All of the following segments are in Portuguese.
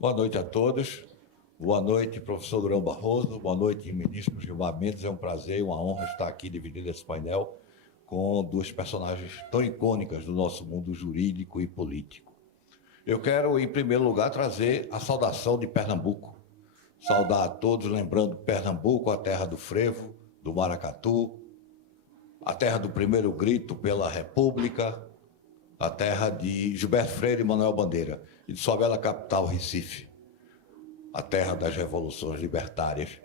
Boa noite a todos. Boa noite, professor Durão Barroso. Boa noite, ministro Gilmar Mendes. É um prazer e uma honra estar aqui dividindo esse painel com duas personagens tão icônicas do nosso mundo jurídico e político. Eu quero, em primeiro lugar, trazer a saudação de Pernambuco. Saudar a todos, lembrando Pernambuco, a terra do frevo, do maracatu, a terra do primeiro grito pela República, a terra de Gilberto Freire e Manuel Bandeira, e de sua bela capital, Recife, a terra das revoluções libertárias,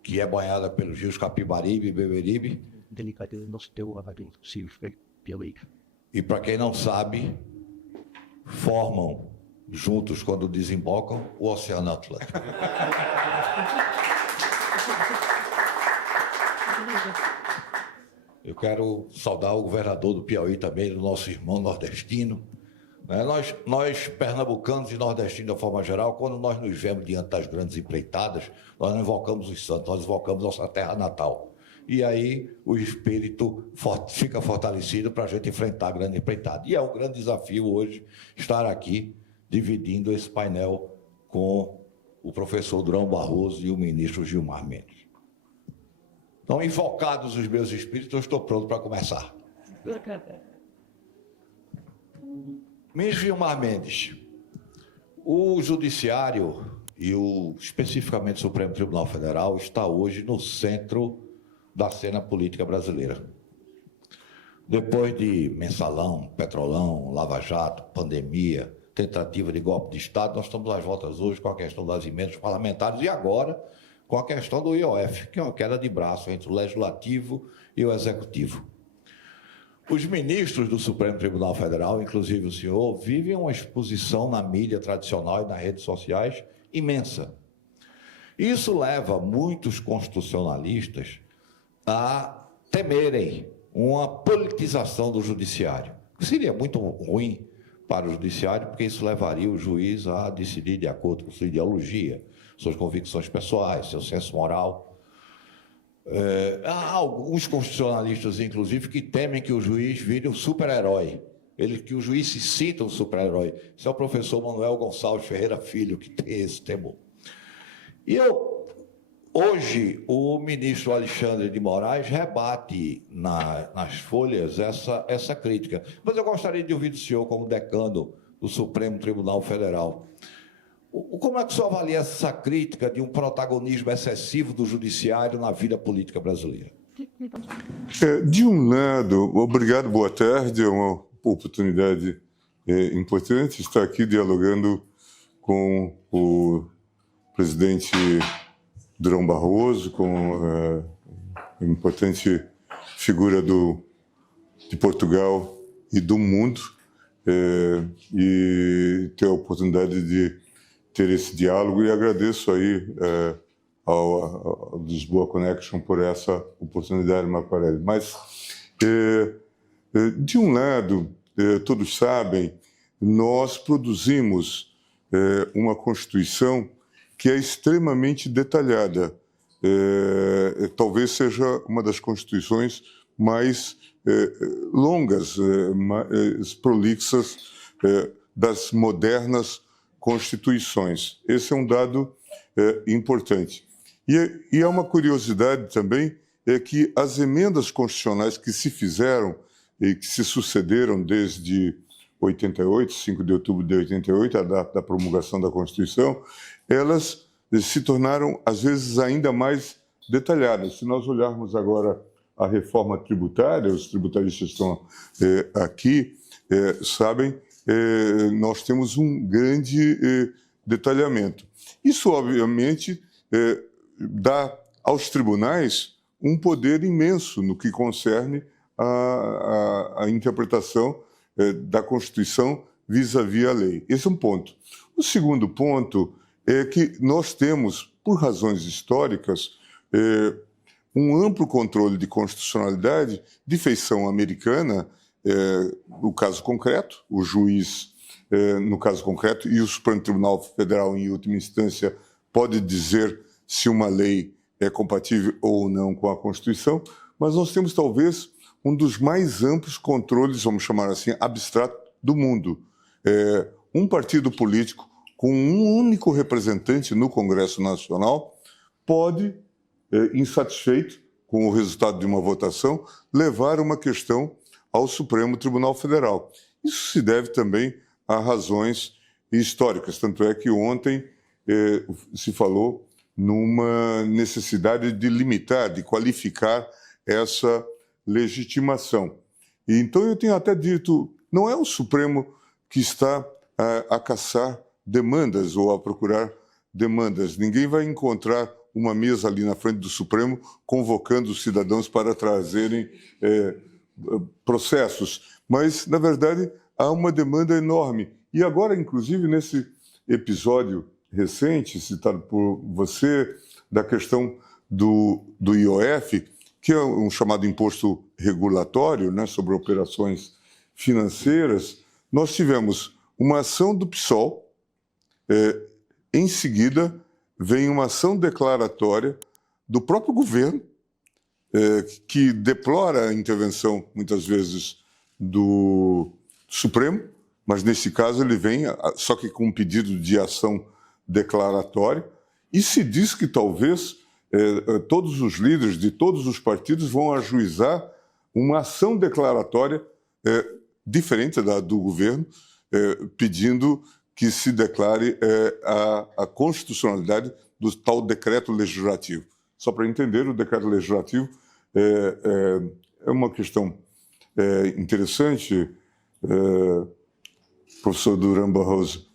que é banhada pelos rios Capibaribe e Beberibe. E, para quem não sabe, formam juntos, quando desembocam, o Oceano Atlântico. Eu quero saudar o governador do Piauí também, do nosso irmão nordestino. Nós, pernambucanos e nordestinos, de forma geral, quando nós nos vemos diante das grandes empreitadas, nós não invocamos os santos, nós invocamos nossa terra natal. E aí o espírito fica fortalecido para a gente enfrentar a grande empreitada. E é um grande desafio hoje estar aqui, dividindo esse painel com o professor Durão Barroso e o ministro Gilmar Mendes. Então, invocados os meus espíritos, eu estou pronto para começar. Ministro Gilmar Mendes, o Judiciário e especificamente o Supremo Tribunal Federal está hoje no centro da cena política brasileira. Depois de Mensalão, Petrolão, Lava Jato, pandemia, tentativa de golpe de Estado, nós estamos às voltas hoje com a questão das emendas parlamentares e agora com a questão do IOF, que é uma queda de braço entre o Legislativo e o Executivo. Os ministros do Supremo Tribunal Federal, inclusive o senhor, vivem uma exposição na mídia tradicional e nas redes sociais imensa. Isso leva muitos constitucionalistas a temerem uma politização do judiciário. Seria muito ruim para o judiciário, porque isso levaria o juiz a decidir de acordo com sua ideologia, suas convicções pessoais, seu senso moral. Há alguns constitucionalistas, inclusive, que temem que o juiz vire um super-herói, que o juiz se sinta um super-herói. Esse é o professor Manuel Gonçalves Ferreira Filho, que tem esse temor. E hoje, o ministro Alexandre de Moraes rebate nas folhas essa crítica. Mas eu gostaria de ouvir do senhor, como decano do Supremo Tribunal Federal, como é que o senhor avalia essa crítica de um protagonismo excessivo do judiciário na vida política brasileira? De um lado, obrigado, boa tarde, é uma oportunidade importante estar aqui dialogando com o presidente Durão Barroso, com a importante figura de Portugal e do mundo, e ter a oportunidade de ter esse diálogo, e agradeço aí ao Lisboa Connection por essa oportunidade, Marco Aurélio. Mas, de um lado, todos sabem, nós produzimos uma Constituição que é extremamente detalhada. Talvez seja uma das constituições mais longas, mais prolixas das modernas constituições. Esse é um dado importante. E há uma curiosidade também, é que as emendas constitucionais que se fizeram e que se sucederam desde 88, 5 de outubro de 88, a data da promulgação da Constituição, elas se tornaram, às vezes, ainda mais detalhadas. Se nós olharmos agora a reforma tributária, os tributaristas estão aqui, sabem, nós temos um grande detalhamento. Isso, obviamente, dá aos tribunais um poder imenso no que concerne a interpretação da Constituição vis-à-vis a lei. Esse é um ponto. O segundo ponto é que nós temos, por razões históricas, um amplo controle de constitucionalidade de feição americana, no caso concreto, o juiz, no caso concreto, e o Supremo Tribunal Federal, em última instância, pode dizer se uma lei é compatível ou não com a Constituição, mas nós temos, talvez, um dos mais amplos controles, vamos chamar assim, abstrato, do mundo. Um partido político com um único representante no Congresso Nacional, pode, insatisfeito com o resultado de uma votação, levar uma questão ao Supremo Tribunal Federal. Isso se deve também a razões históricas, tanto é que ontem se falou numa necessidade de limitar, de qualificar essa legitimação. E então eu tenho até dito, não é o Supremo que está a caçar demandas ou a procurar demandas. Ninguém vai encontrar uma mesa ali na frente do Supremo convocando os cidadãos para trazerem processos. Mas, na verdade, há uma demanda enorme. E agora, inclusive, nesse episódio recente, citado por você, da questão do IOF, que é um chamado imposto regulatório, né, sobre operações financeiras, nós tivemos uma ação do PSOL, em seguida vem uma ação declaratória do próprio governo, que deplora a intervenção, muitas vezes, do Supremo, mas nesse caso ele vem, só que com um pedido de ação declaratória, e se diz que talvez todos os líderes de todos os partidos vão ajuizar uma ação declaratória diferente da do governo, pedindo que se declare a constitucionalidade do tal decreto legislativo. Só para entender, o decreto legislativo é uma questão interessante, professor Durão Barroso,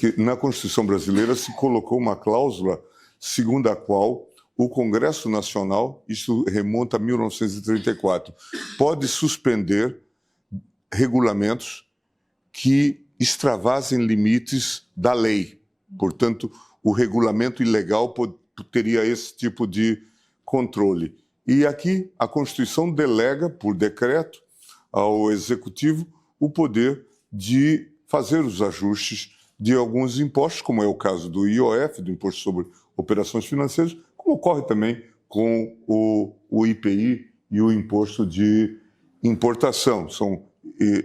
que na Constituição brasileira se colocou uma cláusula segundo a qual o Congresso Nacional, isso remonta a 1934, pode suspender regulamentos que extravasem limites da lei. Portanto, o regulamento ilegal teria esse tipo de controle. E aqui a Constituição delega, por decreto, ao Executivo o poder de fazer os ajustes de alguns impostos, como é o caso do IOF, do Imposto sobre Operações Financeiras, como ocorre também com o IPI e o Imposto de Importação. São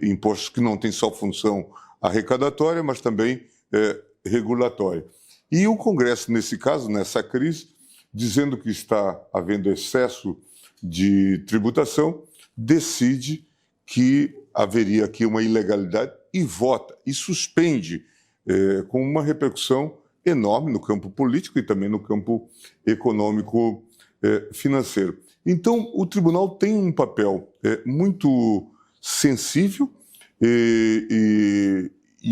impostos que não têm só função arrecadatória, mas também regulatória. E o Congresso, nesse caso, nessa crise, dizendo que está havendo excesso de tributação, decide que haveria aqui uma ilegalidade e vota, e suspende, com uma repercussão enorme no campo político e também no campo econômico financeiro. Então, o tribunal tem um papel muito sensível e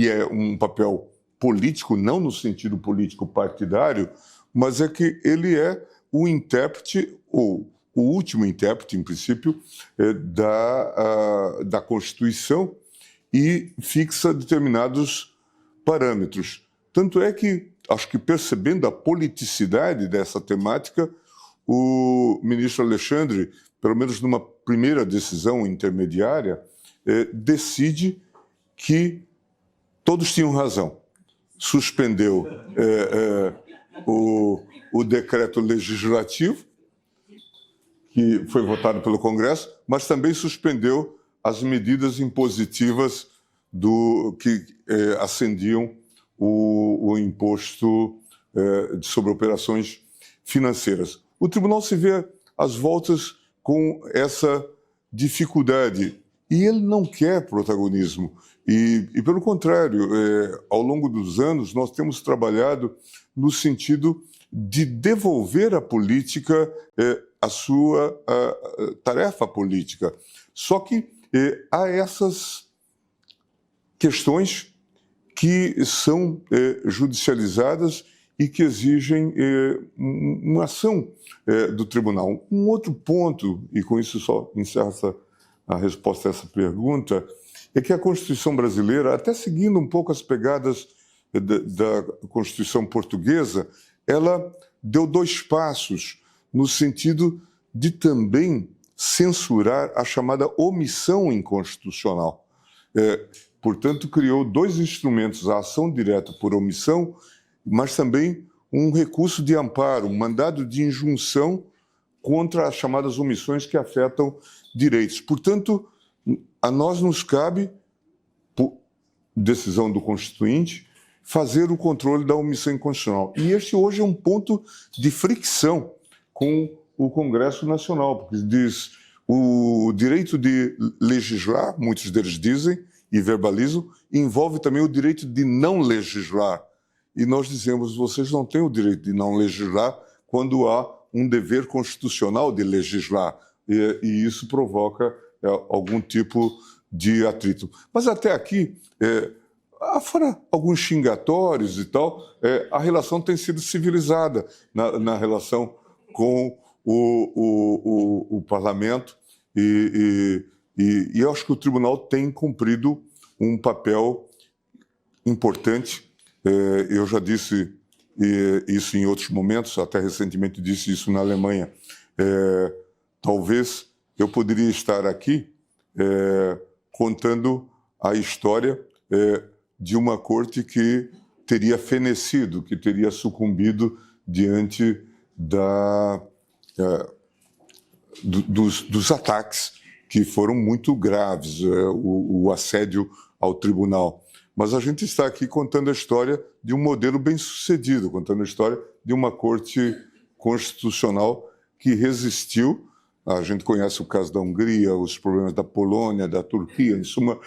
é um papel político, não no sentido político partidário, mas é que ele é o intérprete, ou o último intérprete, em princípio, da Constituição e fixa determinados parâmetros. Tanto é que, acho que percebendo a politicidade dessa temática, o ministro Alexandre, pelo menos numa primeira decisão intermediária, decide que todos tinham razão. Suspendeu o decreto legislativo, que foi votado pelo Congresso, mas também suspendeu as medidas impositivas que acendiam o imposto sobre operações financeiras. O tribunal se vê às voltas com essa dificuldade e ele não quer protagonismo. E pelo contrário, ao longo dos anos, nós temos trabalhado no sentido de devolver à política a sua tarefa política. Só que há essas questões que são judicializadas e que exigem uma ação do tribunal. Um outro ponto, e com isso só encerro a resposta a essa pergunta, é que a Constituição brasileira, até seguindo um pouco as pegadas da Constituição portuguesa, ela deu 2 passos no sentido de também censurar a chamada omissão inconstitucional. Portanto, criou 2 instrumentos, a ação direta por omissão, mas também um recurso de amparo, um mandado de injunção contra as chamadas omissões que afetam direitos. Portanto, a nós nos cabe, por decisão do Constituinte, fazer o controle da omissão inconstitucional. E este hoje é um ponto de fricção com o Congresso Nacional, porque diz o direito de legislar, muitos deles dizem e verbalizam, envolve também o direito de não legislar. E nós dizemos, vocês não têm o direito de não legislar quando há um dever constitucional de legislar. E isso provoca algum tipo de atrito. Mas até aqui, fora alguns xingatórios e tal, a relação tem sido civilizada na relação com o parlamento e eu acho que o tribunal tem cumprido um papel importante. Eu já disse isso em outros momentos, até recentemente disse isso na Alemanha. Talvez eu poderia estar aqui contando a história de uma corte que teria fenecido, que teria sucumbido diante dos ataques que foram muito graves, o assédio ao tribunal. Mas a gente está aqui contando a história de um modelo bem-sucedido, contando a história de uma corte constitucional que resistiu. A gente conhece o caso da Hungria, os problemas da Polônia, da Turquia. Em suma,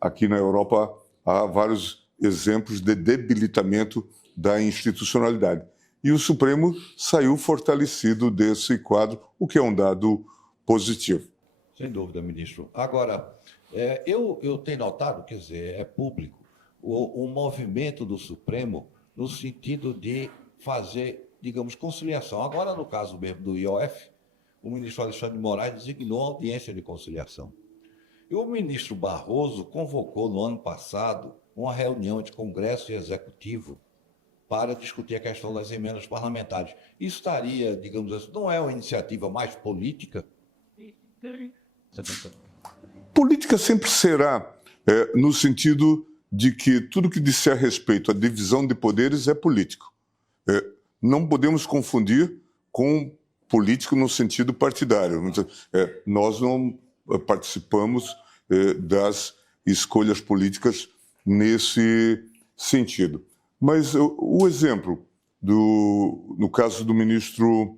aqui na Europa há vários exemplos de debilitamento da institucionalidade. E o Supremo saiu fortalecido desse quadro, o que é um dado positivo. Sem dúvida, ministro. Agora, eu tenho notado, quer dizer, é público, o movimento do Supremo no sentido de fazer, digamos, conciliação. Agora, no caso mesmo do IOF, o ministro Alexandre de Moraes designou a audiência de conciliação. E o ministro Barroso convocou no ano passado uma reunião de Congresso e Executivo para discutir a questão das emendas parlamentares. Isso estaria, digamos assim, não é uma iniciativa mais política? Política sempre será, no sentido de que tudo que disser respeito à divisão de poderes é político. Não podemos confundir com político no sentido partidário. Nós não participamos das escolhas políticas nesse sentido. Mas o exemplo, no caso do ministro,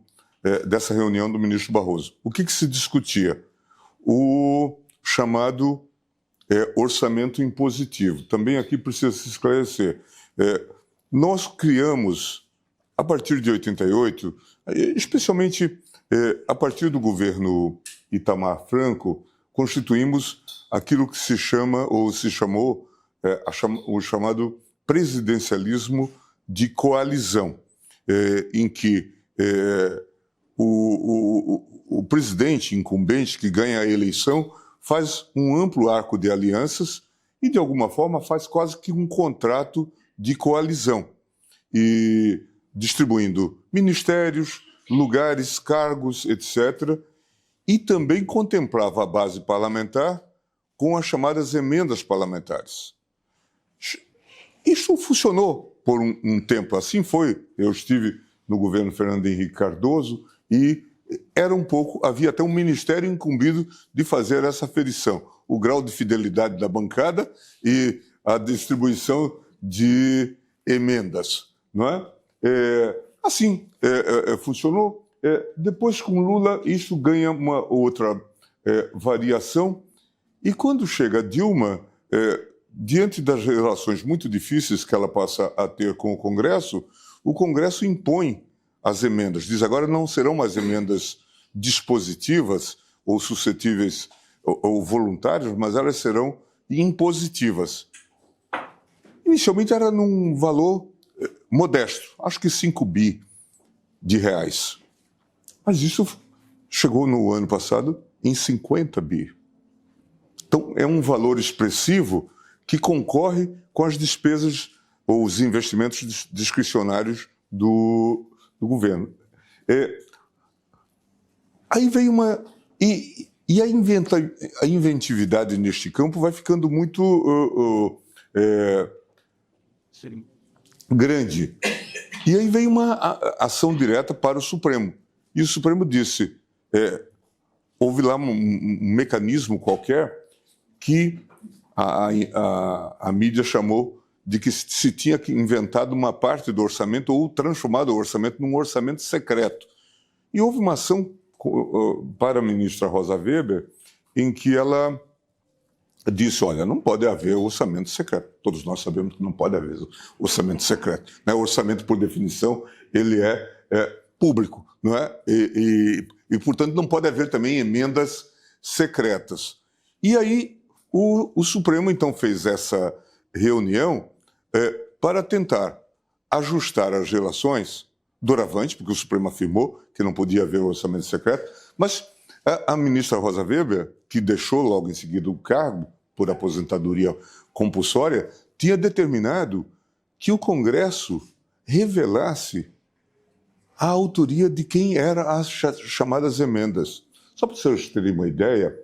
dessa reunião do ministro Barroso, o que se discutia? O chamado orçamento impositivo. Também aqui precisa se esclarecer. Nós criamos, a partir de 88, especialmente a partir do governo Itamar Franco, constituímos aquilo que se chama, ou se chamou, o chamado presidencialismo de coalizão, em que o presidente incumbente que ganha a eleição faz um amplo arco de alianças e, de alguma forma, faz quase que um contrato de coalizão, e distribuindo ministérios, lugares, cargos, etc., e também contemplava a base parlamentar com as chamadas emendas parlamentares. Isso funcionou por um tempo, assim foi. Eu estive no governo Fernando Henrique Cardoso e havia até um ministério incumbido de fazer essa aferição, o grau de fidelidade da bancada e a distribuição de emendas, não é? Assim, funcionou. Depois, com Lula, isso ganha uma outra variação. E quando chega Dilma, diante das relações muito difíceis que ela passa a ter com o Congresso impõe as emendas. Diz, agora não serão mais emendas dispositivas ou suscetíveis ou voluntárias, mas elas serão impositivas. Inicialmente era num valor modesto, acho que 5 bi de reais. Mas isso chegou no ano passado em 50 bi. Então é um valor expressivo que concorre com as despesas ou os investimentos discricionários do governo. Aí veio uma... E a inventividade neste campo vai ficando muito grande. E aí veio uma ação direta para o Supremo. E o Supremo disse, houve lá um mecanismo qualquer que a mídia chamou de que se tinha inventado uma parte do orçamento ou transformado o orçamento num orçamento secreto. E houve uma ação para a ministra Rosa Weber em que ela disse, olha, não pode haver orçamento secreto. Todos nós sabemos que não pode haver orçamento secreto, né? O orçamento, por definição, ele é público, não é? E, portanto, não pode haver também emendas secretas. E aí o Supremo, então, fez essa reunião para tentar ajustar as relações doravante, porque o Supremo afirmou que não podia haver orçamento secreto, mas a ministra Rosa Weber, que deixou logo em seguida o cargo por aposentadoria compulsória, tinha determinado que o Congresso revelasse a autoria de quem eram as chamadas emendas. Só para vocês terem uma ideia,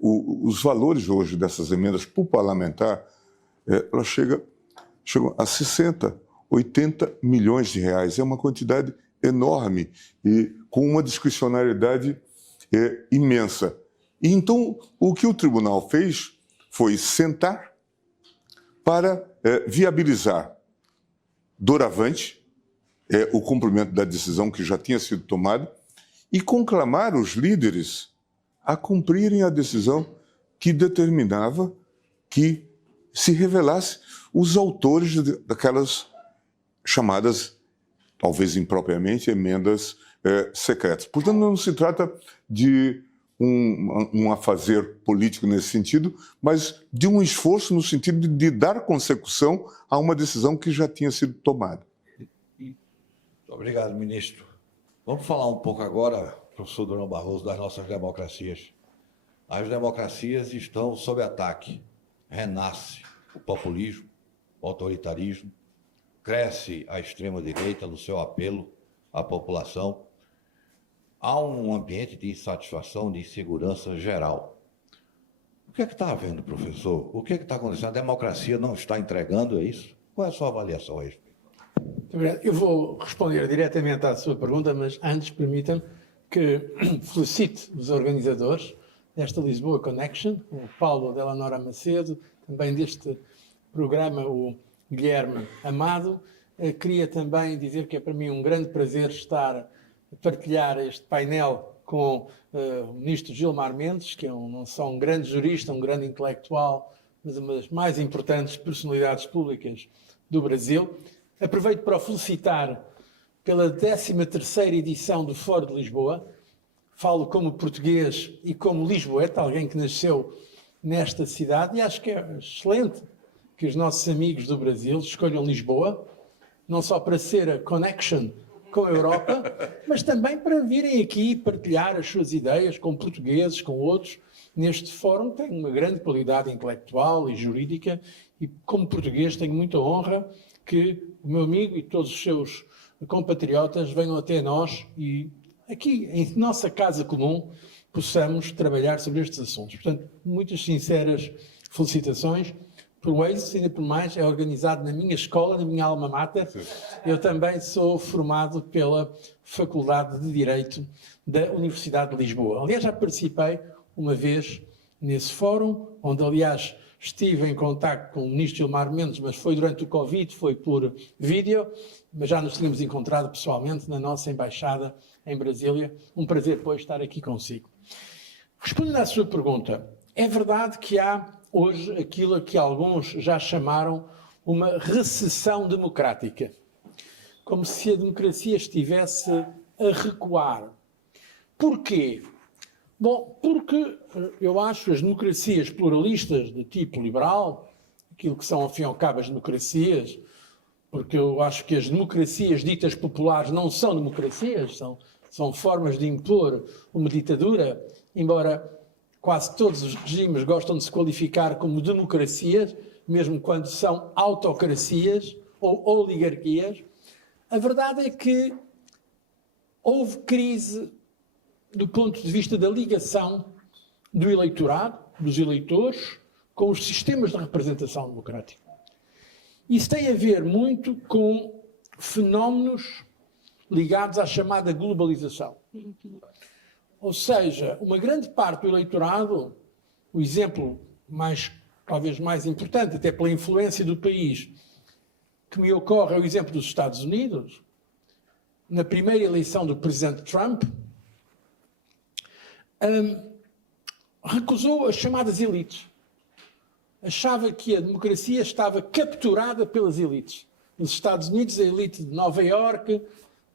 os valores hoje dessas emendas por parlamentar, elas chegam a 60, 80 milhões de reais. É uma quantidade enorme e com uma discricionariedade imensa. E então, o que o tribunal fez foi sentar para viabilizar doravante o cumprimento da decisão que já tinha sido tomada e conclamar os líderes a cumprirem a decisão que determinava que se revelasse os autores daquelas chamadas, talvez impropriamente, emendas secretas. Portanto, não se trata de um afazer político nesse sentido, mas de um esforço no sentido de dar consecução a uma decisão que já tinha sido tomada. Obrigado, ministro. Vamos falar um pouco agora, professor Durão Barroso, das nossas democracias. As democracias estão sob ataque. Renasce o populismo, o autoritarismo, cresce a extrema-direita no seu apelo à população. Há um ambiente de insatisfação, de insegurança geral. O que é que está havendo, professor? O que é que está acontecendo? A democracia não está entregando, é isso? Qual é a sua avaliação a isso? Eu vou responder diretamente à sua pergunta, mas antes permita-me que felicite os organizadores desta Lisboa Connection, o Paulo de Eleonora Macedo, também deste programa o Guilherme Amado. Queria também dizer que é para mim um grande prazer estar a partilhar este painel com o ministro Gilmar Mendes, que é não só um grande jurista, um grande intelectual, mas uma das mais importantes personalidades públicas do Brasil. Aproveito para o felicitar pela 13ª edição do Fórum de Lisboa. Falo como português e como lisboeta, alguém que nasceu nesta cidade, e acho que é excelente que os nossos amigos do Brasil escolham Lisboa, não só para ser a connection com a Europa, mas também para virem aqui partilhar as suas ideias com portugueses, com outros. Neste fórum tem uma grande qualidade intelectual e jurídica, e como português tenho muita honra que o meu amigo e todos os seus compatriotas venham até nós e aqui, em nossa casa comum, possamos trabalhar sobre estes assuntos. Portanto, muitas sinceras felicitações. Por o êxito, ainda por mais, é organizado na minha escola, na minha alma mater. Eu também sou formado pela Faculdade de Direito da Universidade de Lisboa. Aliás, já participei uma vez nesse fórum, onde, aliás, estive em contacto com o ministro Gilmar Mendes, mas foi durante o Covid, foi por vídeo, mas já nos tínhamos encontrado pessoalmente na nossa embaixada em Brasília. Um prazer, pois, estar aqui consigo. Respondendo à sua pergunta, é verdade que há hoje aquilo a que alguns já chamaram uma recessão democrática, como se a democracia estivesse a recuar. Porquê? Bom, porque eu acho as democracias pluralistas de tipo liberal, aquilo que são, ao fim e ao cabo, as democracias, porque eu acho que as democracias ditas populares não são democracias, são formas de impor uma ditadura, embora quase todos os regimes gostam de se qualificar como democracias, mesmo quando são autocracias ou oligarquias. A verdade é que houve crise do ponto de vista da ligação do eleitorado, dos eleitores, com os sistemas de representação democrática. Isso tem a ver muito com fenómenos ligados à chamada globalização. Ou seja, uma grande parte do eleitorado, o exemplo mais talvez mais importante, até pela influência do país, que me ocorre é o exemplo dos Estados Unidos. Na primeira eleição do presidente Trump, recusou as chamadas elites. Achava que a democracia estava capturada pelas elites. Nos Estados Unidos, a elite de Nova Iorque,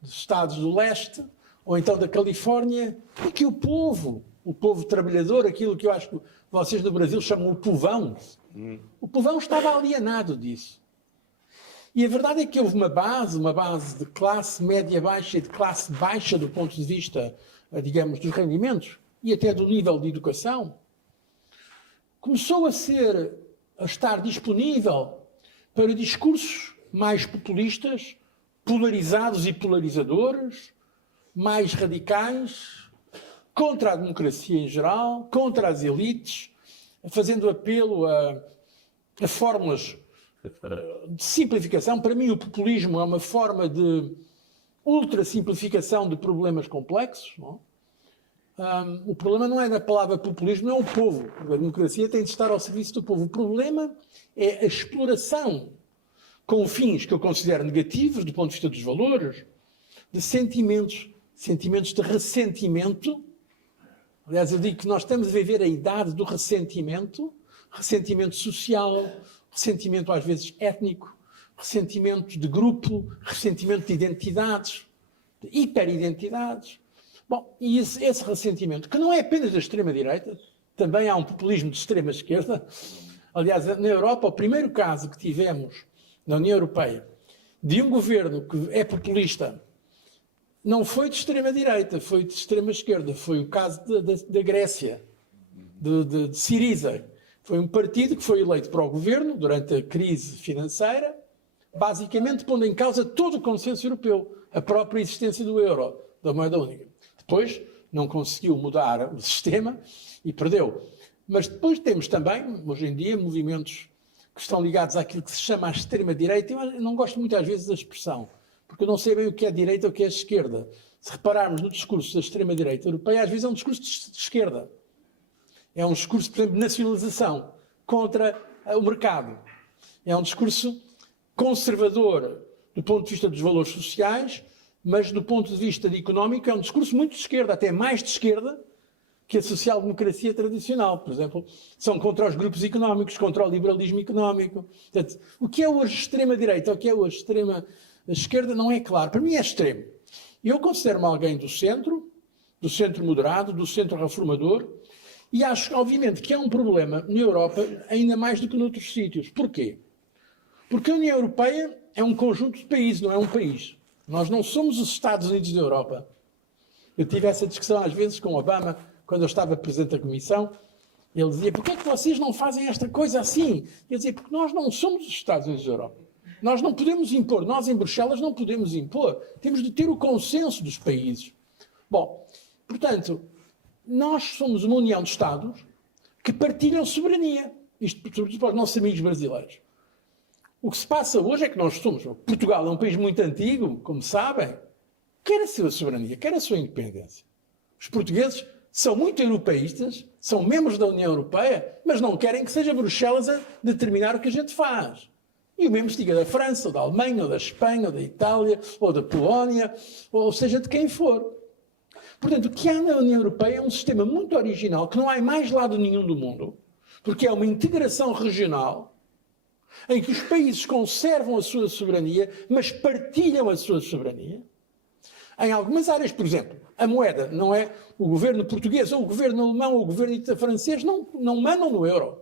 dos Estados do Leste, ou então da Califórnia, e que o povo trabalhador, aquilo que eu acho que vocês no Brasil chamam o povão, o povão estava alienado disso. E a verdade é que houve uma base de classe média-baixa e de classe baixa do ponto de vista, digamos, dos rendimentos e até do nível de educação, começou a estar disponível para discursos mais populistas, polarizados e polarizadores, mais radicais, contra a democracia em geral, contra as elites, fazendo apelo a fórmulas de simplificação. Para mim, o populismo é uma forma de ultra-simplificação de problemas complexos. Não? O problema não é da palavra populismo, não é o povo. A democracia tem de estar ao serviço do povo. O problema é a exploração com fins que eu considero negativos, do ponto de vista dos valores, de sentimentos de ressentimento. Aliás, eu digo que nós estamos a viver a idade do ressentimento social, ressentimento às vezes étnico, ressentimento de grupo, ressentimento de identidades, de hiperidentidades. Bom, e esse ressentimento, que não é apenas da extrema-direita, também há um populismo de extrema-esquerda. Aliás, na Europa, o primeiro caso que tivemos na União Europeia de um governo que é populista não foi de extrema-direita, foi de extrema-esquerda. Foi o caso da Grécia, de Syriza. Foi um partido que foi eleito para o governo durante a crise financeira, basicamente pondo em causa todo o consenso europeu, a própria existência do euro, da moeda única. Depois não conseguiu mudar o sistema e perdeu. Mas depois temos também, hoje em dia, movimentos que estão ligados àquilo que se chama a extrema-direita. Eu não gosto muito às vezes da expressão, porque eu não sei bem o que é direita ou o que é esquerda. Se repararmos no discurso da extrema-direita europeia, às vezes é um discurso de esquerda. É um discurso, por exemplo, de nacionalização contra o mercado. É um discurso conservador do ponto de vista dos valores sociais, mas do ponto de vista económico é um discurso muito de esquerda, até mais de esquerda que a social-democracia tradicional. Por exemplo, são contra os grupos económicos, contra o liberalismo económico. Portanto, o que é hoje extrema-direita ou o que é hoje extrema-esquerda não é claro. Para mim é extremo. Eu considero-me alguém do centro moderado, do centro reformador, e acho, obviamente, que é um problema na Europa ainda mais do que noutros sítios. Porquê? Porque a União Europeia é um conjunto de países, não é um país. Nós não somos os Estados Unidos da Europa. Eu tive essa discussão às vezes com Obama, quando eu estava presidente da Comissão. Ele dizia, porquê é que vocês não fazem esta coisa assim? Eu dizia, porque nós não somos os Estados Unidos da Europa. Nós não podemos impor, nós em Bruxelas não podemos impor. Temos de ter o consenso dos países. Bom, portanto, nós somos uma união de Estados que partilham soberania. Isto, sobretudo para os nossos amigos brasileiros. O que se passa hoje é que nós somos... Portugal é um país muito antigo, como sabem, quer a sua soberania, quer a sua independência. Os portugueses são muito europeístas, são membros da União Europeia, mas não querem que seja Bruxelas a determinar o que a gente faz. E o mesmo se diga da França, ou da Alemanha, ou da Espanha, ou da Itália, ou da Polónia, ou seja, de quem for. Portanto, o que há na União Europeia é um sistema muito original, que não há em mais lado nenhum do mundo, porque é uma integração regional em que os países conservam a sua soberania, mas partilham a sua soberania. Em algumas áreas, por exemplo, a moeda não é o governo português, ou o governo alemão, ou o governo francês, não mandam no euro.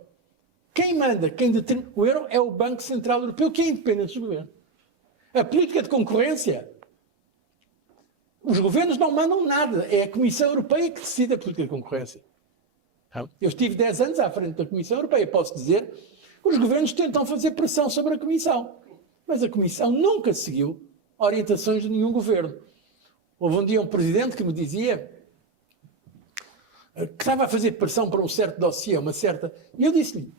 Quem manda, quem determina o euro é o Banco Central Europeu, que é independente do governo. A política de concorrência, os governos não mandam nada, é a Comissão Europeia que decide a política de concorrência. Eu estive 10 anos à frente da Comissão Europeia, posso dizer que os governos tentam fazer pressão sobre a Comissão, mas a Comissão nunca seguiu orientações de nenhum governo. Houve um dia um presidente que me dizia que estava a fazer pressão para um certo dossiê, uma certa... E eu disse-lhe,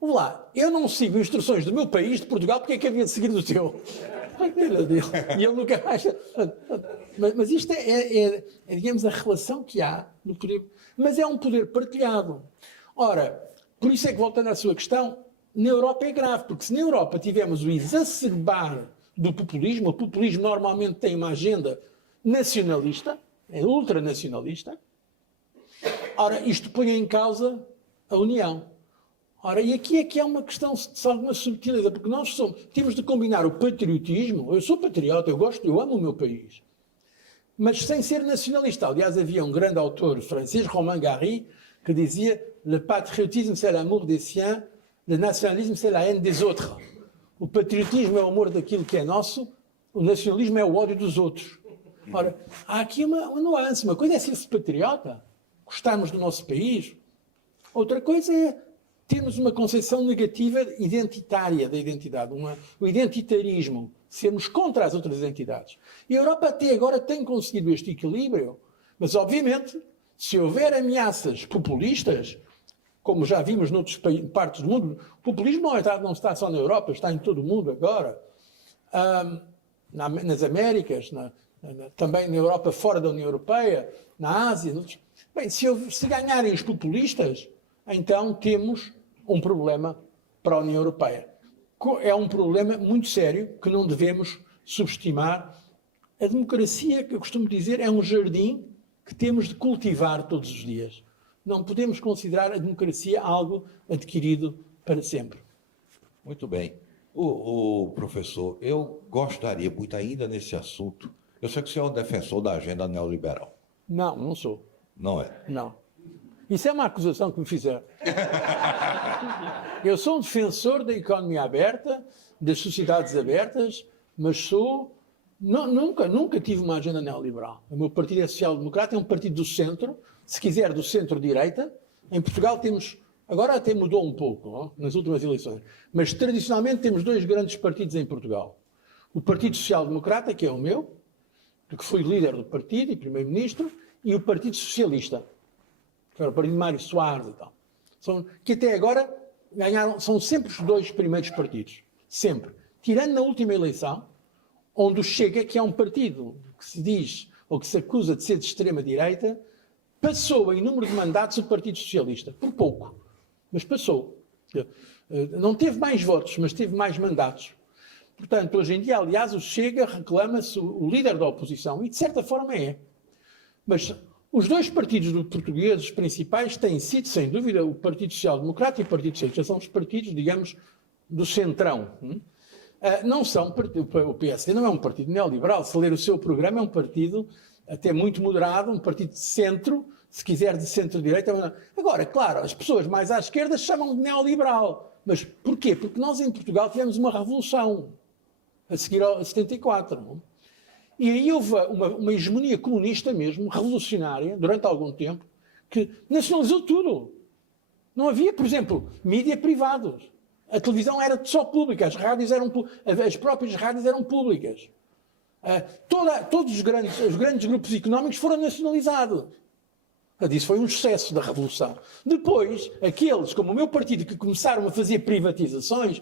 vamos lá, eu não sigo instruções do meu país, de Portugal, porque é que havia de seguir do teu? E ele nunca mais... Mas isto digamos, a relação que há no poder. Mas é um poder partilhado. Ora, por isso é que, voltando à sua questão, na Europa é grave, porque se na Europa tivermos o exacerbar do populismo, o populismo normalmente tem uma agenda nacionalista, é ultranacionalista, ora, isto põe em causa a União. Ora, e aqui é que há uma questão de alguma subtileza, porque nós temos de combinar o patriotismo, eu sou patriota, eu amo o meu país, mas sem ser nacionalista. Aliás, havia um grande autor francês, Romain Gary, que dizia: le patriotisme c'est l'amour des siens, le nationalisme c'est la haine des autres. O patriotismo é o amor daquilo que é nosso, o nacionalismo é o ódio dos outros. Ora, há aqui uma nuance. Uma coisa é ser-se patriota, gostarmos do nosso país. Outra coisa é termos uma concepção negativa identitária da identidade, o identitarismo, sermos contra as outras identidades. E a Europa até agora tem conseguido este equilíbrio, mas obviamente, se houver ameaças populistas, como já vimos noutras partes do mundo, o populismo não está só na Europa, está em todo o mundo agora, nas Américas, também na Europa fora da União Europeia, na Ásia. Bem, se ganharem os populistas, então temos um problema para a União Europeia. É um problema muito sério que não devemos subestimar. A democracia, que eu costumo dizer, é um jardim que temos de cultivar todos os dias. Não podemos considerar a democracia algo adquirido para sempre. Muito bem. O professor, eu gostaria muito ainda nesse assunto. Eu sei que você é um defensor da agenda neoliberal. Não, não sou. Não é? Não. Isso é uma acusação que me fizeram. Eu sou um defensor da economia aberta, das sociedades abertas, mas nunca tive uma agenda neoliberal. O meu partido é social-democrata, é um partido do centro, se quiser do centro-direita. Em Portugal temos, agora até mudou um pouco, não? Nas últimas eleições, mas tradicionalmente temos dois grandes partidos em Portugal. O Partido Social-Democrata, que é o meu, que fui líder do partido e primeiro-ministro, e o Partido Socialista, que era o partido de Mário Soares e tal. Que até agora são sempre os dois primeiros partidos. Sempre. Tirando na última eleição, onde o Chega, que é um partido que se diz, ou que se acusa de ser de extrema-direita, passou em número de mandatos o Partido Socialista. Por pouco. Mas passou. Não teve mais votos, mas teve mais mandatos. Portanto, hoje em dia, aliás, o Chega reclama-se o líder da oposição, e de certa forma é. Mas os dois partidos portugueses principais têm sido, sem dúvida, o Partido Social Democrata e o Partido Socialista. São os partidos, digamos, do centrão. Não são, o PSD não é um partido neoliberal. Se ler o seu programa, é um partido até muito moderado, um partido de centro, se quiser de centro-direita. Agora, claro, as pessoas mais à esquerda chamam de neoliberal. Mas porquê? Porque nós em Portugal tivemos uma revolução a seguir ao 74. Não? E aí houve uma hegemonia comunista mesmo, revolucionária, durante algum tempo, que nacionalizou tudo. Não havia, por exemplo, mídia privados. A televisão era só pública, as próprias rádios eram públicas. Todos os grandes grupos económicos foram nacionalizados. Isso foi um sucesso da Revolução. Depois, aqueles, como o meu partido, que começaram a fazer privatizações,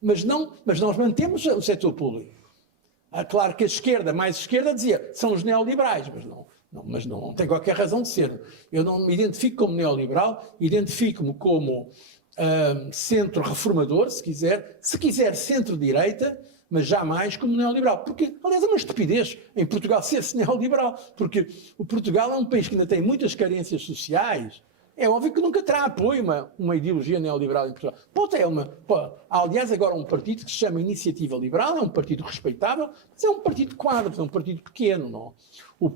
mas nós mantemos o setor público. Claro que a esquerda, mais esquerda, dizia são os neoliberais, mas não tem qualquer razão de ser. Eu não me identifico como neoliberal, identifico-me como centro reformador, se quiser centro-direita, mas jamais como neoliberal. Porque, aliás, é uma estupidez em Portugal ser-se neoliberal, porque o Portugal é um país que ainda tem muitas carências sociais. É óbvio que nunca terá apoio uma ideologia neoliberal em Portugal. Há, aliás, agora um partido que se chama Iniciativa Liberal, é um partido respeitável, mas é um partido de quadros, é um partido pequeno. Não? O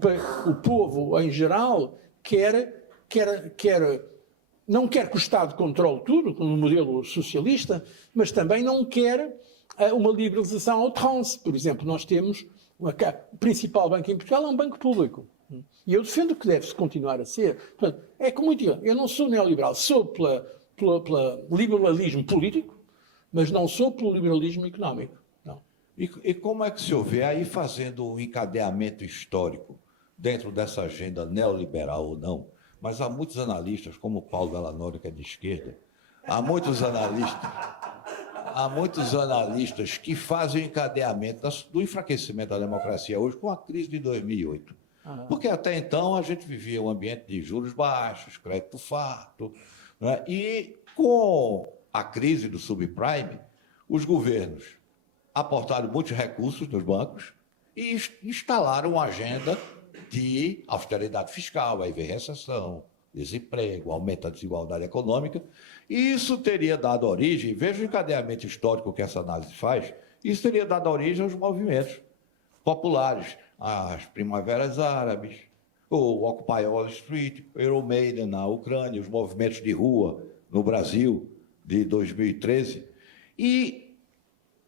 povo, em geral, não quer que o Estado controle tudo, no modelo socialista, mas também não quer uma liberalização à outrance. Por exemplo, nós temos o principal banco em Portugal é um banco público. E eu defendo que deve-se continuar a ser. Portanto, é como eu digo, eu não sou neoliberal, sou pelo liberalismo político, mas não sou pelo liberalismo económico. Não. E como é que se vê aí fazendo um encadeamento histórico dentro dessa agenda neoliberal ou não? Mas há muitos analistas, como o Paulo Bellanori, que é de esquerda, há muitos analistas que fazem o encadeamento do enfraquecimento da democracia hoje com a crise de 2008. Porque até então a gente vivia um ambiente de juros baixos, crédito farto, né? E Com a crise do subprime, os governos aportaram muitos recursos nos bancos e instalaram uma agenda de austeridade fiscal, vai haver recessão, desemprego, aumento da desigualdade econômica, e isso teria dado origem, veja o encadeamento histórico que essa análise faz, isso teria dado origem aos movimentos populares, as primaveras árabes, o Occupy Wall Street, o Euromaidan na Ucrânia, os movimentos de rua no Brasil de 2013, e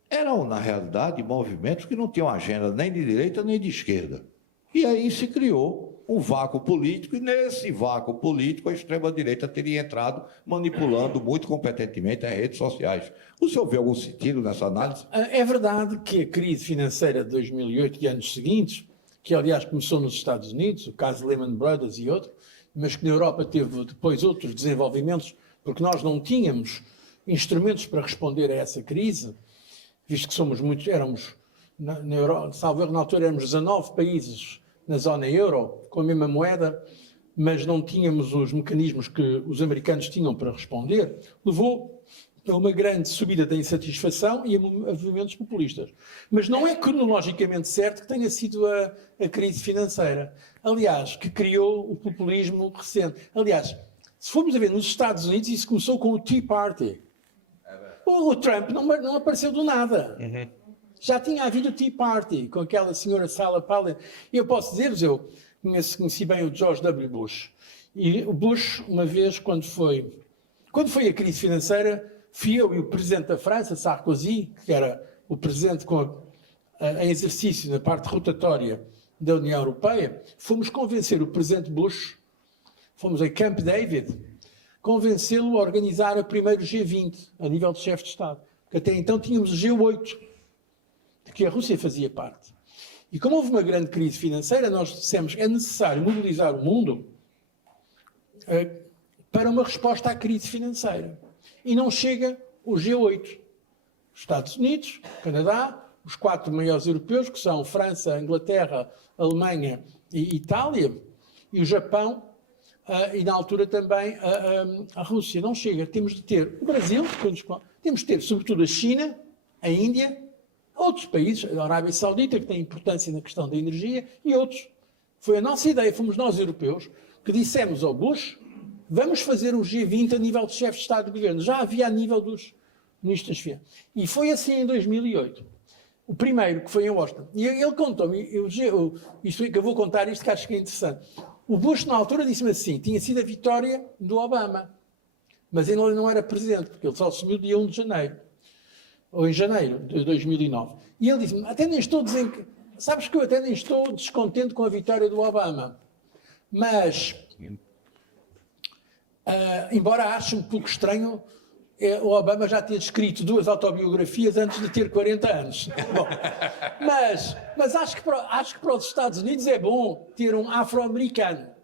eram, na realidade, movimentos que não tinham agenda nem de direita nem de esquerda. E aí se criou um vácuo político, e nesse vácuo político a extrema-direita teria entrado manipulando muito competentemente as redes sociais. O senhor vê algum sentido nessa análise? É verdade que a crise financeira de 2008 e anos seguintes, que aliás começou nos Estados Unidos, o caso Lehman Brothers e outro, mas que na Europa teve depois outros desenvolvimentos, porque nós não tínhamos instrumentos para responder a essa crise, visto que éramos, na Europa, salvo erro, na altura éramos 19 países na zona euro, com a mesma moeda, mas não tínhamos os mecanismos que os americanos tinham para responder, levou a uma grande subida da insatisfação e a movimentos populistas. Mas não é cronologicamente certo que tenha sido a crise financeira. Aliás, que criou o populismo recente. Aliás, se formos a ver nos Estados Unidos, isso começou com o Tea Party. O Trump não apareceu do nada. Já tinha havido o Tea Party, com aquela senhora Sarah Palin. E eu posso dizer-vos, eu conheci bem o George W. Bush. E o Bush, uma vez, quando foi a crise financeira, fui eu e o presidente da França, Sarkozy, que era o presidente em exercício na parte rotatória da União Europeia, fomos convencer o presidente Bush, fomos a Camp David, convencê-lo a organizar o primeiro G20, a nível de chefe de Estado. Porque até então tínhamos o G8, de que a Rússia fazia parte. E como houve uma grande crise financeira, nós dissemos que é necessário mobilizar o mundo para uma resposta à crise financeira. E não chega o G8. Estados Unidos, Canadá, os 4 maiores europeus, que são França, Inglaterra, Alemanha e Itália, e o Japão, e na altura também a Rússia. Não chega. Temos de ter o Brasil, temos de ter sobretudo a China, a Índia, outros países, a Arábia Saudita, que tem importância na questão da energia, e outros. Foi a nossa ideia, fomos nós europeus, que dissemos ao Bush, vamos fazer um G20 a nível de chefes de Estado e de Governo. Já havia a nível dos ministros das Finanças. E foi assim em 2008. O primeiro, que foi em Washington. E ele contou-me, isto que eu vou contar, isto que acho que é interessante. O Bush, na altura, disse-me assim, tinha sido a vitória do Obama. Mas ele não era presidente, porque ele só assumiu dia 1 de janeiro. Ou em janeiro de 2009. E ele disse-me, sabes que eu até nem estou descontente com a vitória do Obama. Mas, embora ache um pouco estranho, o Obama já tinha escrito 2 autobiografias antes de ter 40 anos. Bom, mas acho que para os Estados Unidos é bom ter um afro-americano.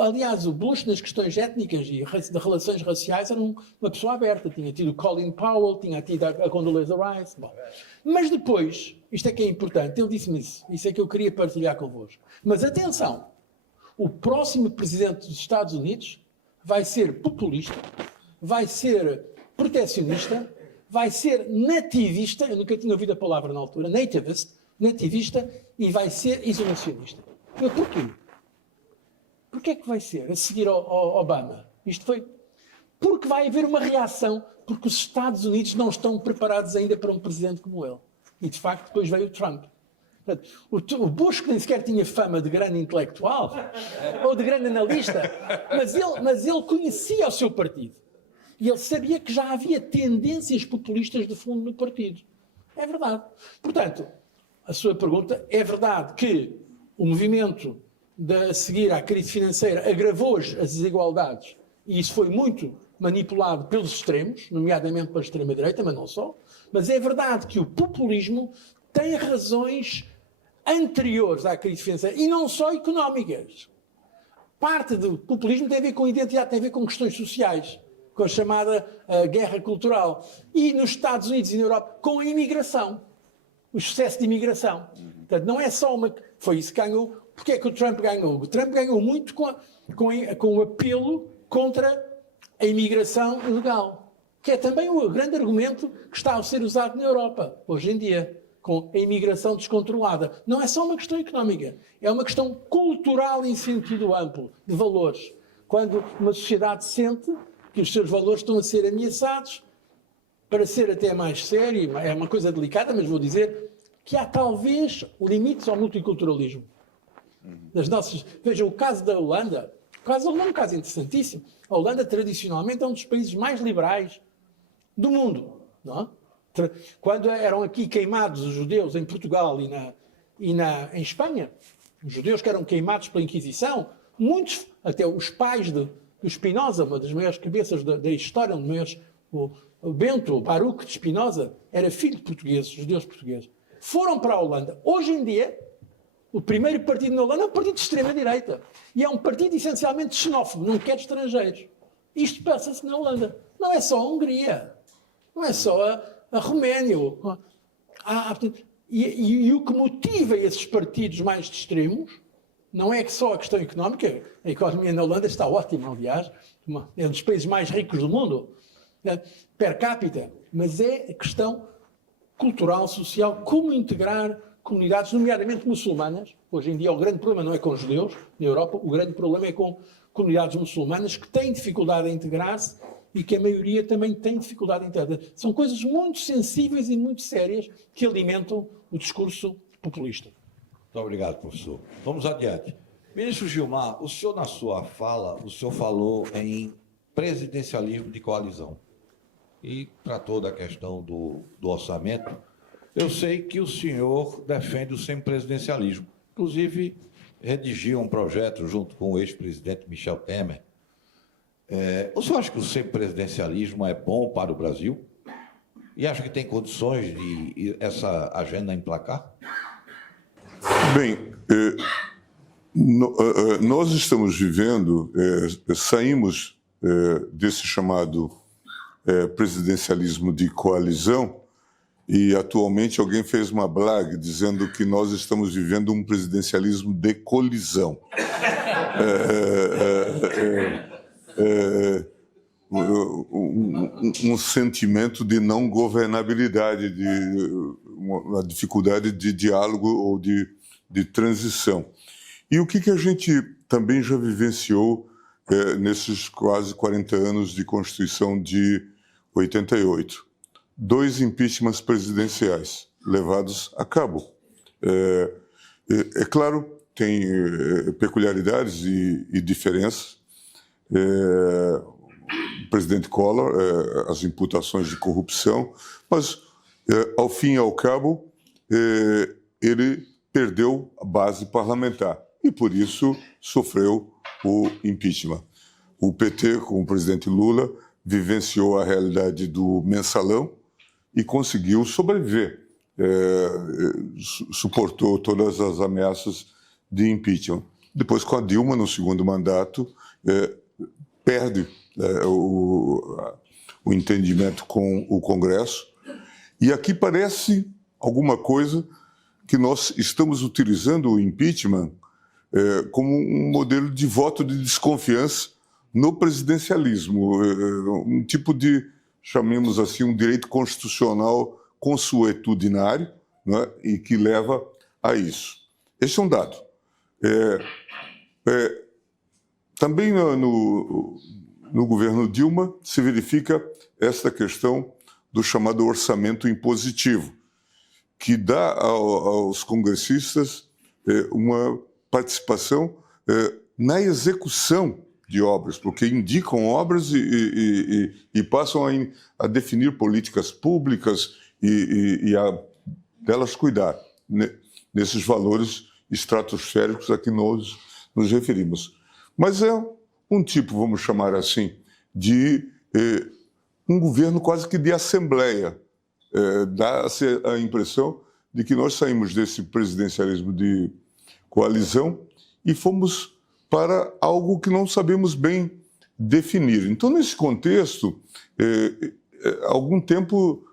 Aliás, o Bush, nas questões étnicas e de relações raciais, era uma pessoa aberta. Tinha tido o Colin Powell, tinha tido a Condoleezza Rice. Bom. Mas depois, isto é que é importante, ele disse-me isso é que eu queria partilhar convosco. Mas atenção, o próximo presidente dos Estados Unidos vai ser populista, vai ser protecionista, vai ser nativista, eu nunca tinha ouvido a palavra na altura, nativista, e vai ser isolacionista. Porquê? Porquê é que vai ser a seguir ao Obama? Porque vai haver uma reação, porque os Estados Unidos não estão preparados ainda para um presidente como ele. E, de facto, depois veio o Trump. O Bush, que nem sequer tinha fama de grande intelectual, ou de grande analista, mas ele conhecia o seu partido. E ele sabia que já havia tendências populistas de fundo no partido. É verdade. Portanto, a sua pergunta, é verdade que o movimento a seguir à crise financeira agravou as desigualdades, e isso foi muito manipulado pelos extremos, nomeadamente pela extrema-direita, mas não só. Mas é verdade que o populismo tem razões anteriores à crise financeira, e não só económicas. Parte do populismo tem a ver com identidade, tem a ver com questões sociais, com a chamada guerra cultural. E nos Estados Unidos e na Europa, com a imigração, o excesso de imigração. Portanto, não é só foi isso que ganhou. Porquê é que o Trump ganhou? O Trump ganhou muito com o apelo contra a imigração ilegal, que é também o grande argumento que está a ser usado na Europa, hoje em dia, com a imigração descontrolada. Não é só uma questão económica, é uma questão cultural em sentido amplo, de valores. Quando uma sociedade sente que os seus valores estão a ser ameaçados, para ser até mais sério, é uma coisa delicada, mas vou dizer que há talvez limites ao multiculturalismo. Vejam o caso da Holanda. O caso da Holanda é um caso interessantíssimo. A Holanda, tradicionalmente, é um dos países mais liberais do mundo. Não é? Quando eram aqui queimados os judeus em Portugal em Espanha, os judeus que eram queimados pela Inquisição, muitos, até os pais do Spinoza, uma das maiores cabeças da história, o Bento, o Baruch de Spinoza, era filho de portugueses, judeus portugueses. Foram para a Holanda. Hoje em dia, o primeiro partido na Holanda é um partido de extrema-direita. E é um partido essencialmente xenófobo, não quer estrangeiros. Isto passa-se na Holanda. Não é só a Hungria. Não é só a Roménia. E o que motiva esses partidos mais extremos não é só a questão económica. A economia na Holanda está ótima, aliás. É um dos países mais ricos do mundo, per capita. Mas é a questão cultural, social, como integrar comunidades, nomeadamente muçulmanas. Hoje em dia o grande problema não é com os judeus, na Europa, o grande problema é com comunidades muçulmanas que têm dificuldade em integrar-se e que a maioria também tem dificuldade em integrar. São coisas muito sensíveis e muito sérias que alimentam o discurso populista. Muito obrigado, professor. Vamos adiante. Ministro Gilmar, o senhor, na sua fala, o senhor falou em presidencialismo de coalizão e tratou da questão do orçamento. Eu sei que o senhor defende o semipresidencialismo. Inclusive, redigiu um projeto junto com o ex-presidente Michel Temer. O senhor acha que o semipresidencialismo é bom para o Brasil? E acha que tem condições de essa agenda emplacar? Bem, nós estamos vivendo, saímos desse chamado presidencialismo de coalizão, e atualmente alguém fez uma blague dizendo que nós estamos vivendo um presidencialismo de colisão. Um sentimento de não governabilidade, de uma dificuldade de diálogo ou de transição. E o que a gente também já vivenciou nesses quase 40 anos de Constituição de 88? 2 impeachments presidenciais levados a cabo. É claro, tem peculiaridades e diferenças. O presidente Collor, as imputações de corrupção, mas, ao fim e ao cabo, ele perdeu a base parlamentar e, por isso, sofreu o impeachment. O PT, com o presidente Lula, vivenciou a realidade do mensalão e conseguiu sobreviver, suportou todas as ameaças de impeachment. Depois, com a Dilma, no segundo mandato, perde o entendimento com o Congresso. E aqui parece alguma coisa que nós estamos utilizando o impeachment como um modelo de voto de desconfiança no presidencialismo, um tipo de, chamemos assim, um direito constitucional consuetudinário, né, e que leva a isso. Este é um dado. Também no governo Dilma se verifica esta questão do chamado orçamento impositivo, que dá aos congressistes uma participação na execução de obras, porque indicam obras e passam a definir políticas públicas e a delas cuidar, nesses valores estratosféricos a que nós nos referimos. Mas é um tipo, vamos chamar assim, de um governo quase que de assembleia. Dá-se a impressão de que nós saímos desse presidencialismo de coalizão e fomos para algo que não sabemos bem definir. Então, nesse contexto, há algum tempo,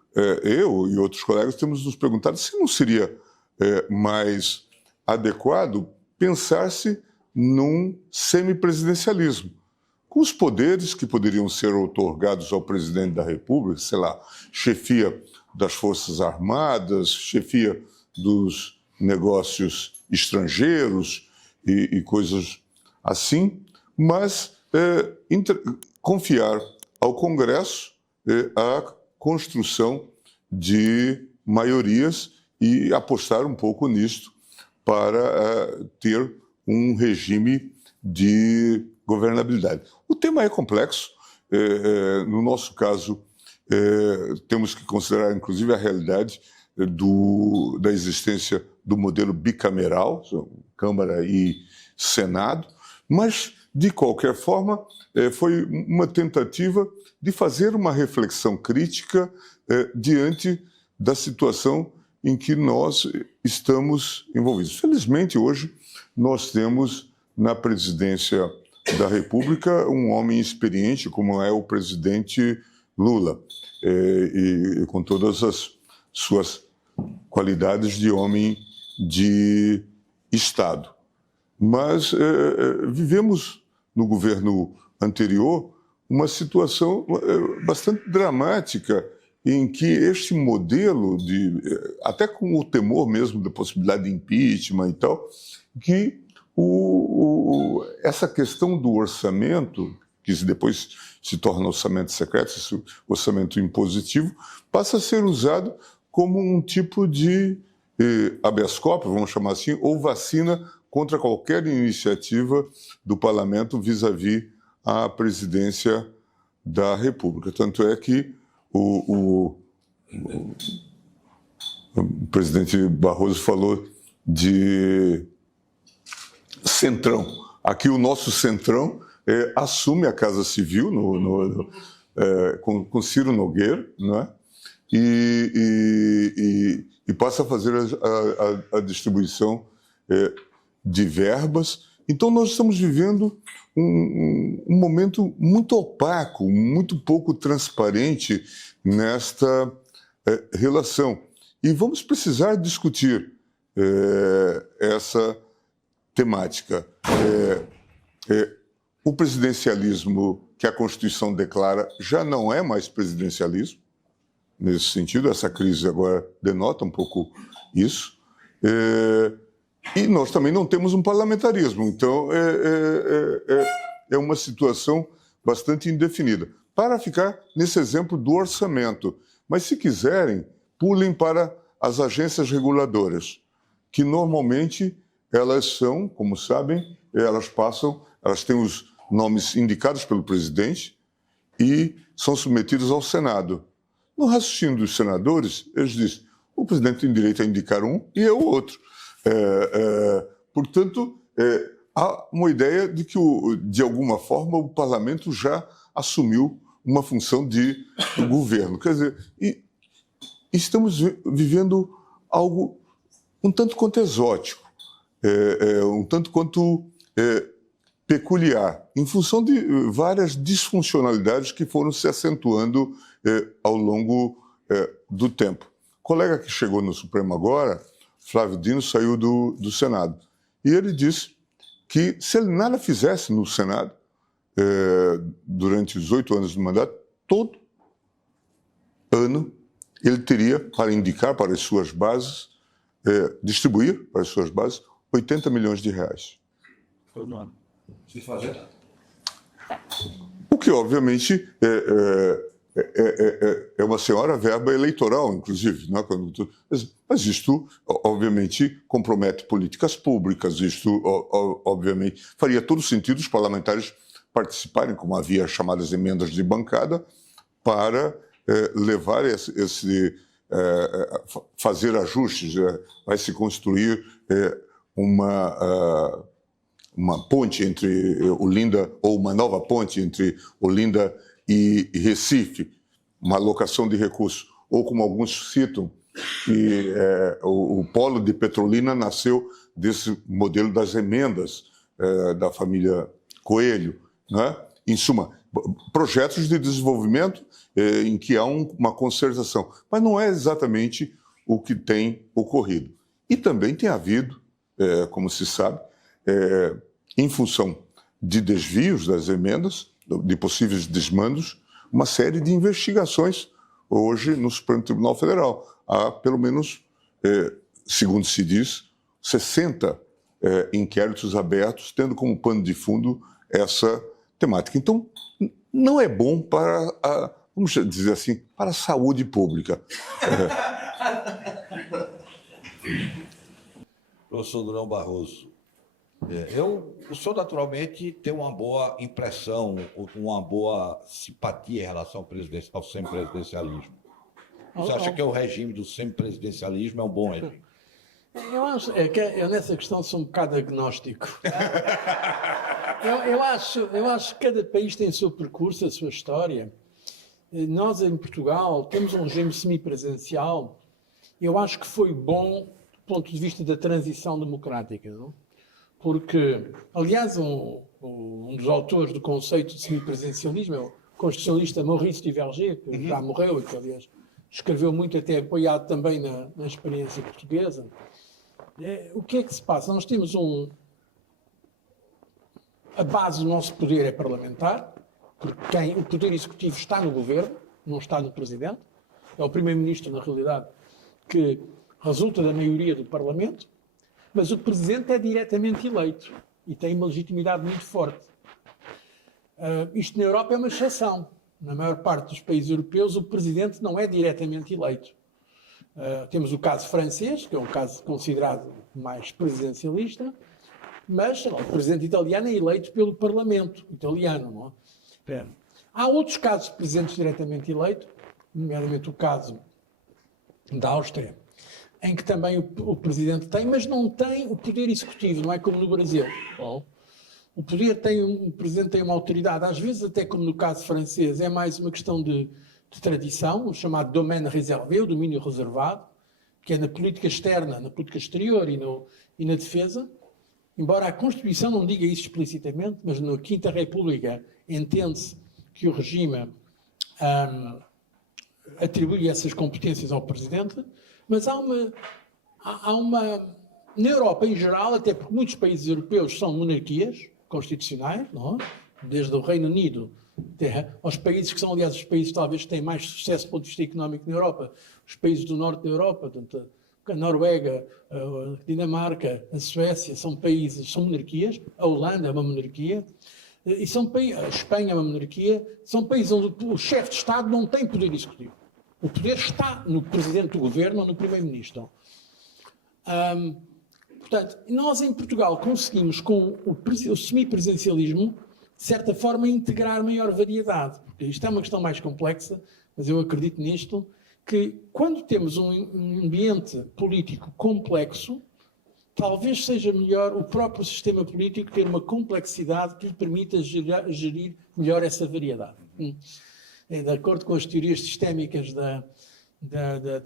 eu e outros colegas temos nos perguntado se não seria mais adequado pensar-se num semipresidencialismo, com os poderes que poderiam ser outorgados ao presidente da República, sei lá, chefia das Forças Armadas, chefia dos negócios estrangeiros e coisas assim, mas confiar ao Congresso a construção de maiorias e apostar um pouco nisto para ter um regime de governabilidade. O tema é complexo. No nosso caso, temos que considerar, inclusive, a realidade da existência do modelo bicameral, Câmara e Senado, mas, de qualquer forma, foi uma tentativa de fazer uma reflexão crítica diante da situação em que nós estamos envolvidos. Felizmente, hoje, nós temos na presidência da República um homem experiente, como é o presidente Lula, e com todas as suas qualidades de homem de Estado. Mas vivemos no governo anterior uma situação bastante dramática em que este modelo, até com o temor mesmo da possibilidade de impeachment e tal, que essa questão do orçamento, que depois se torna orçamento secreto, esse orçamento impositivo, passa a ser usado como um tipo de habeas corpus, vamos chamar assim, ou vacina contra qualquer iniciativa do parlamento vis-à-vis a presidência da República. Tanto é que o presidente Barroso falou de centrão. Aqui o nosso centrão assume a Casa Civil com Ciro Nogueira, não é? E passa a fazer a distribuição de verbas. Então nós estamos vivendo um momento muito opaco, muito pouco transparente nesta relação. E vamos precisar discutir essa temática. O presidencialismo que a Constituição declara já não é mais presidencialismo, nesse sentido, essa crise agora denota um pouco isso. E nós também não temos um parlamentarismo, então é uma situação bastante indefinida. Para ficar nesse exemplo do orçamento, mas se quiserem, pulem para as agências reguladoras, que normalmente elas são, como sabem, elas têm os nomes indicados pelo presidente e são submetidos ao Senado. No raciocínio dos senadores, eles dizem, o presidente tem direito a indicar um e eu outro. Portanto, há uma ideia de que, de alguma forma, o parlamento já assumiu uma função de governo. Quer dizer, estamos vivendo algo um tanto quanto exótico, um tanto quanto peculiar, em função de várias disfuncionalidades que foram se acentuando ao longo do tempo. O colega que chegou no Supremo agora, Flávio Dino, saiu do Senado. E ele disse que se ele nada fizesse no Senado, durante os 8 anos do mandato, todo ano ele teria para indicar para as suas bases, distribuir para as suas bases, 80 milhões de reais. Todo ano. Se fazer nada. O que, obviamente, é uma senhora verba eleitoral, inclusive. Né? Mas isto, obviamente, compromete políticas públicas. Isto, obviamente, faria todo sentido os parlamentares participarem, como havia chamadas emendas de bancada, para levar fazer ajustes. Vai se construir uma ponte entre Olinda, ou uma nova ponte entre Olinda e Recife, uma alocação de recursos, ou como alguns citam, que o polo de Petrolina nasceu desse modelo das emendas da família Coelho, né? Em suma, projetos de desenvolvimento em que há uma concertação, mas não é exatamente o que tem ocorrido. E também tem havido, como se sabe, em função de desvios das emendas, de possíveis desmandos, uma série de investigações hoje no Supremo Tribunal Federal. Há, pelo menos, segundo se diz, 60 inquéritos abertos, tendo como pano de fundo essa temática. Então, não é bom para vamos dizer assim, para a saúde pública. Professor Durão Barroso, o senhor naturalmente tem uma boa impressão, uma boa simpatia em relação ao semipresidencialismo. Você acha que o regime do semipresidencialismo é um bom regime? Eu acho que eu nessa questão sou um bocado agnóstico. Eu acho que cada país tem o seu percurso, a sua história. Nós, em Portugal, temos um regime semipresidencial. Eu acho que foi bom do ponto de vista da transição democrática, não? Porque, aliás, um dos autores do conceito de semipresidencialismo é o constitucionalista Maurice Duverger, que já morreu e que, aliás, escreveu muito, até apoiado também na experiência portuguesa. O que é que se passa? Nós temos a base do nosso poder é parlamentar, porque o poder executivo está no governo, não está no presidente. É o primeiro-ministro, na realidade, que resulta da maioria do parlamento, mas o presidente é diretamente eleito e tem uma legitimidade muito forte. Isto na Europa é uma exceção. Na maior parte dos países europeus, o presidente não é diretamente eleito. Temos o caso francês, que é um caso considerado mais presidencialista, mas o presidente italiano é eleito pelo parlamento italiano. Não é? Há outros casos de presidentes diretamente eleitos, nomeadamente o caso da Áustria, em que também o presidente tem, mas não tem o poder executivo, não é como no Brasil. O presidente tem uma autoridade, às vezes até como no caso francês, é mais uma questão de tradição, o chamado domaine réservé, o domínio reservado, que é na política externa, na política exterior e na defesa. Embora a Constituição não diga isso explicitamente, mas na Quinta República entende-se que o regime atribui essas competências ao Presidente, mas há uma... Na Europa, em geral, até porque muitos países europeus são monarquias constitucionais, não é? Desde o Reino Unido aos países que são, aliás, os países talvez que têm mais sucesso do ponto de vista económico na Europa, os países do norte da Europa, portanto, a Noruega, a Dinamarca, a Suécia, são monarquias, a Holanda é uma monarquia, e a Espanha é uma monarquia, são países onde o chefe de Estado não tem poder executivo. O poder está no presidente do governo ou no primeiro-ministro. Portanto, nós em Portugal conseguimos, com o semipresidencialismo, de certa forma, integrar maior variedade. Porque isto é uma questão mais complexa, mas eu acredito nisto, que quando temos um ambiente político complexo, talvez seja melhor o próprio sistema político ter uma complexidade que lhe permita gerir melhor essa variedade. De acordo com as teorias sistémicas da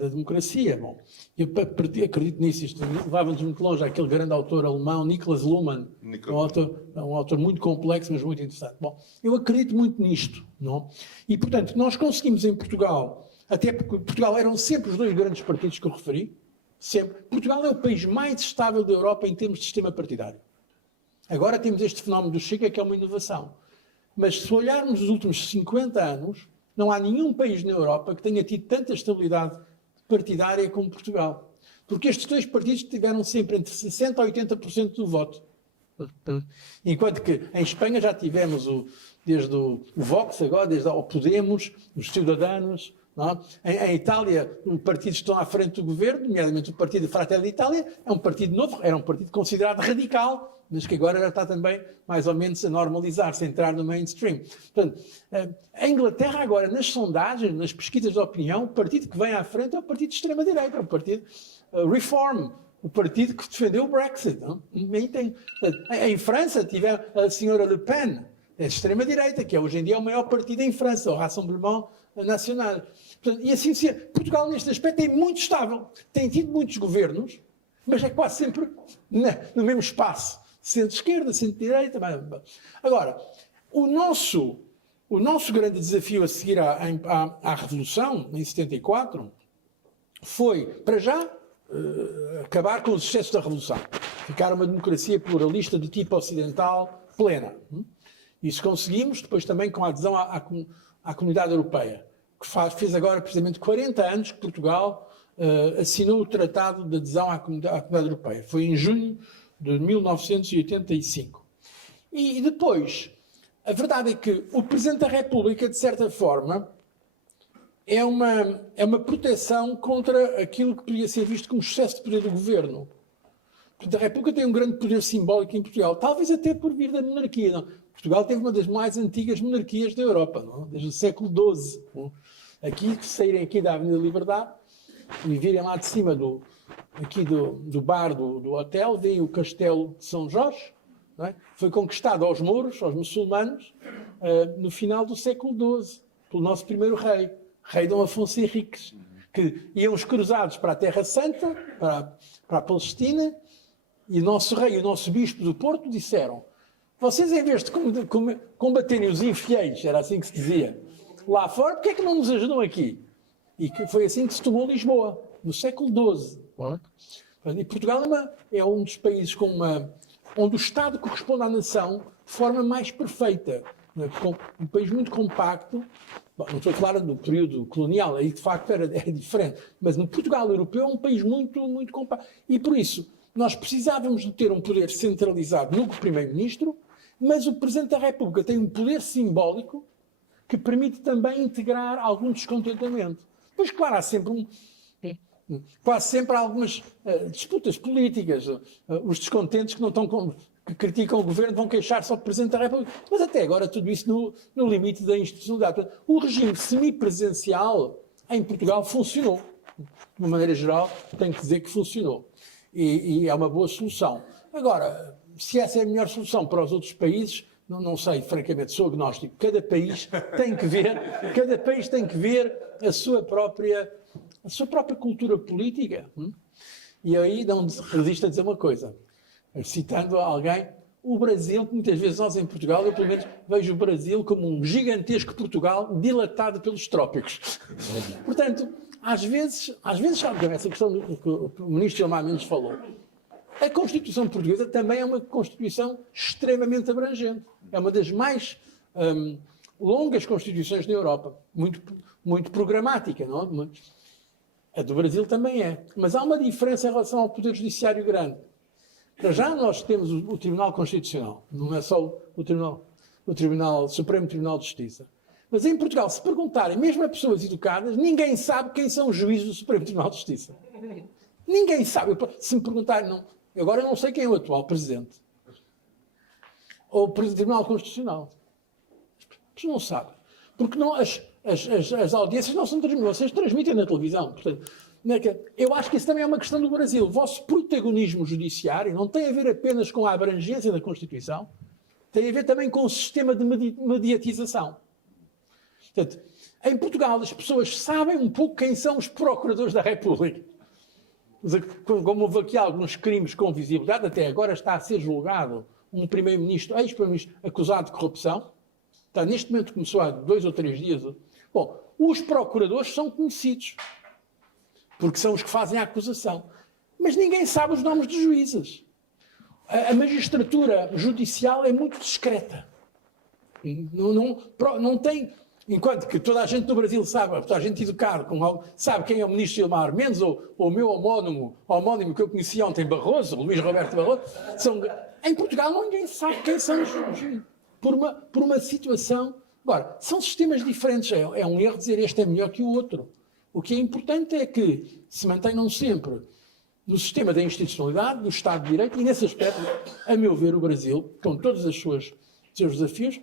democracia. Bom, eu acredito nisso, isto levava-nos muito longe àquele grande autor alemão, Niklas Luhmann, um autor muito complexo, mas muito interessante. Bom, eu acredito muito nisto, não? E, portanto, nós conseguimos em Portugal, até porque Portugal eram sempre os dois grandes partidos que eu referi, sempre. Portugal é o país mais estável da Europa em termos de sistema partidário. Agora temos este fenómeno do Chega, que é uma inovação. Mas se olharmos os últimos 50 anos, não há nenhum país na Europa que tenha tido tanta estabilidade partidária como Portugal. Porque estes dois partidos tiveram sempre entre 60% a 80% do voto. Enquanto que em Espanha já tivemos desde o Vox, agora, desde o Podemos, os Ciudadanos. Não? Em Itália, os partidos que estão à frente do governo, nomeadamente o Partido Fratelli d'Italia, é um partido novo, era um partido considerado radical, mas que agora já está também mais ou menos a normalizar-se, a entrar no mainstream. Portanto, a Inglaterra agora, nas sondagens, nas pesquisas de opinião, o partido que vem à frente é o partido de extrema-direita, é o partido Reform, o partido que defendeu o Brexit. Não? Em França, tivemos a senhora Le Pen, é de extrema-direita, que hoje em dia é o maior partido em França, o Rassemblement National. Portanto, e assim, Portugal, neste aspecto, é muito estável. Tem tido muitos governos, mas é quase sempre no mesmo espaço. Centro-esquerda, centro-direita. Agora, o nosso grande desafio a seguir à Revolução, em 74, foi, para já, acabar com os excessos da Revolução. Ficar uma democracia pluralista de tipo ocidental plena. Isso conseguimos depois também com a adesão à Comunidade Europeia, que fez agora precisamente 40 anos que Portugal assinou o Tratado de Adesão à Comunidade Europeia. Foi em junho de 1985. E depois, a verdade é que o Presidente da República, de certa forma, é uma proteção contra aquilo que poderia ser visto como excesso de poder do governo. Portanto, a República tem um grande poder simbólico em Portugal, talvez até por vir da monarquia. Não? Portugal teve uma das mais antigas monarquias da Europa, não? Desde o século XII. Não? Aqui, se saírem aqui da Avenida Liberdade e virem lá de cima do bar do hotel, veem o Castelo de São Jorge, não é? Foi conquistado aos mouros, aos muçulmanos, no final do século XII, pelo nosso primeiro rei Dom Afonso Henriques, que iam os cruzados para a Terra Santa, para a Palestina, e o nosso rei e o nosso bispo do Porto disseram: vocês, em vez de combaterem os infiéis, era assim que se dizia, lá fora, porque é que não nos ajudam aqui? E foi assim que se tomou Lisboa, no século XII. E Portugal é um dos países onde o Estado corresponde à nação de forma mais perfeita. Um país muito compacto. Bom, não estou a falar do período colonial, aí de facto era diferente. Mas no Portugal europeu é um país muito, muito compacto. E por isso, nós precisávamos de ter um poder centralizado no Primeiro-Ministro, mas o Presidente da República tem um poder simbólico que permite também integrar algum descontentamento. Pois, claro, há sempre quase sempre há algumas disputas políticas. Os descontentes que criticam o governo vão queixar-se ao Presidente da República. Mas até agora tudo isso no limite da institucionalidade. Portanto, o regime semipresidencial em Portugal funcionou. De uma maneira geral, tenho que dizer que funcionou. E é uma boa solução. Agora, se essa é a melhor solução para os outros países, não sei, francamente, sou agnóstico. Cada país tem que ver a sua própria cultura política. E aí não resisto a dizer uma coisa. Citando alguém, o Brasil, que muitas vezes nós em Portugal, eu pelo menos vejo o Brasil como um gigantesco Portugal dilatado pelos trópicos. Portanto, às vezes, sabe, essa questão que o ministro Gilmar Mendes falou, a Constituição portuguesa também é uma Constituição extremamente abrangente. É uma das mais longas Constituições da Europa. Muito, muito programática, não? A do Brasil também é. Mas há uma diferença em relação ao Poder Judiciário grande. Para já nós temos o Tribunal Constitucional. Não é só o Supremo Tribunal de Justiça. Mas em Portugal, se perguntarem, mesmo a pessoas educadas, ninguém sabe quem são os juízes do Supremo Tribunal de Justiça. Ninguém sabe. Se me perguntarem, agora eu não sei quem é o atual Presidente. Ou o Presidente do Tribunal Constitucional. Mas não sabem. Porque as audiências não são transmitidas. Vocês transmitem na televisão. Portanto, eu acho que isso também é uma questão do Brasil. O vosso protagonismo judiciário não tem a ver apenas com a abrangência da Constituição, tem a ver também com o sistema de mediatização. Portanto, em Portugal as pessoas sabem um pouco quem são os procuradores da República. Como houve aqui alguns crimes com visibilidade, até agora está a ser julgado um ex-primeiro-ministro acusado de corrupção. Neste momento começou há 2 ou 3 dias. Bom, os procuradores são conhecidos, porque são os que fazem a acusação. Mas ninguém sabe os nomes dos juízes. A magistratura judicial é muito discreta. Não tem... Enquanto que toda a gente no Brasil sabe, toda a gente educada, sabe quem é o ministro Gilmar Mendes, ou o meu homónimo que eu conheci ontem, Barroso, Luís Roberto Barroso. Em Portugal ninguém sabe quem são os juízes. Por uma situação... Agora, são sistemas diferentes. É um erro dizer este é melhor que o outro. O que é importante é que se mantenham sempre no sistema da institucionalidade, do Estado de Direito, e nesse aspecto, a meu ver, o Brasil, com todos os seus desafios,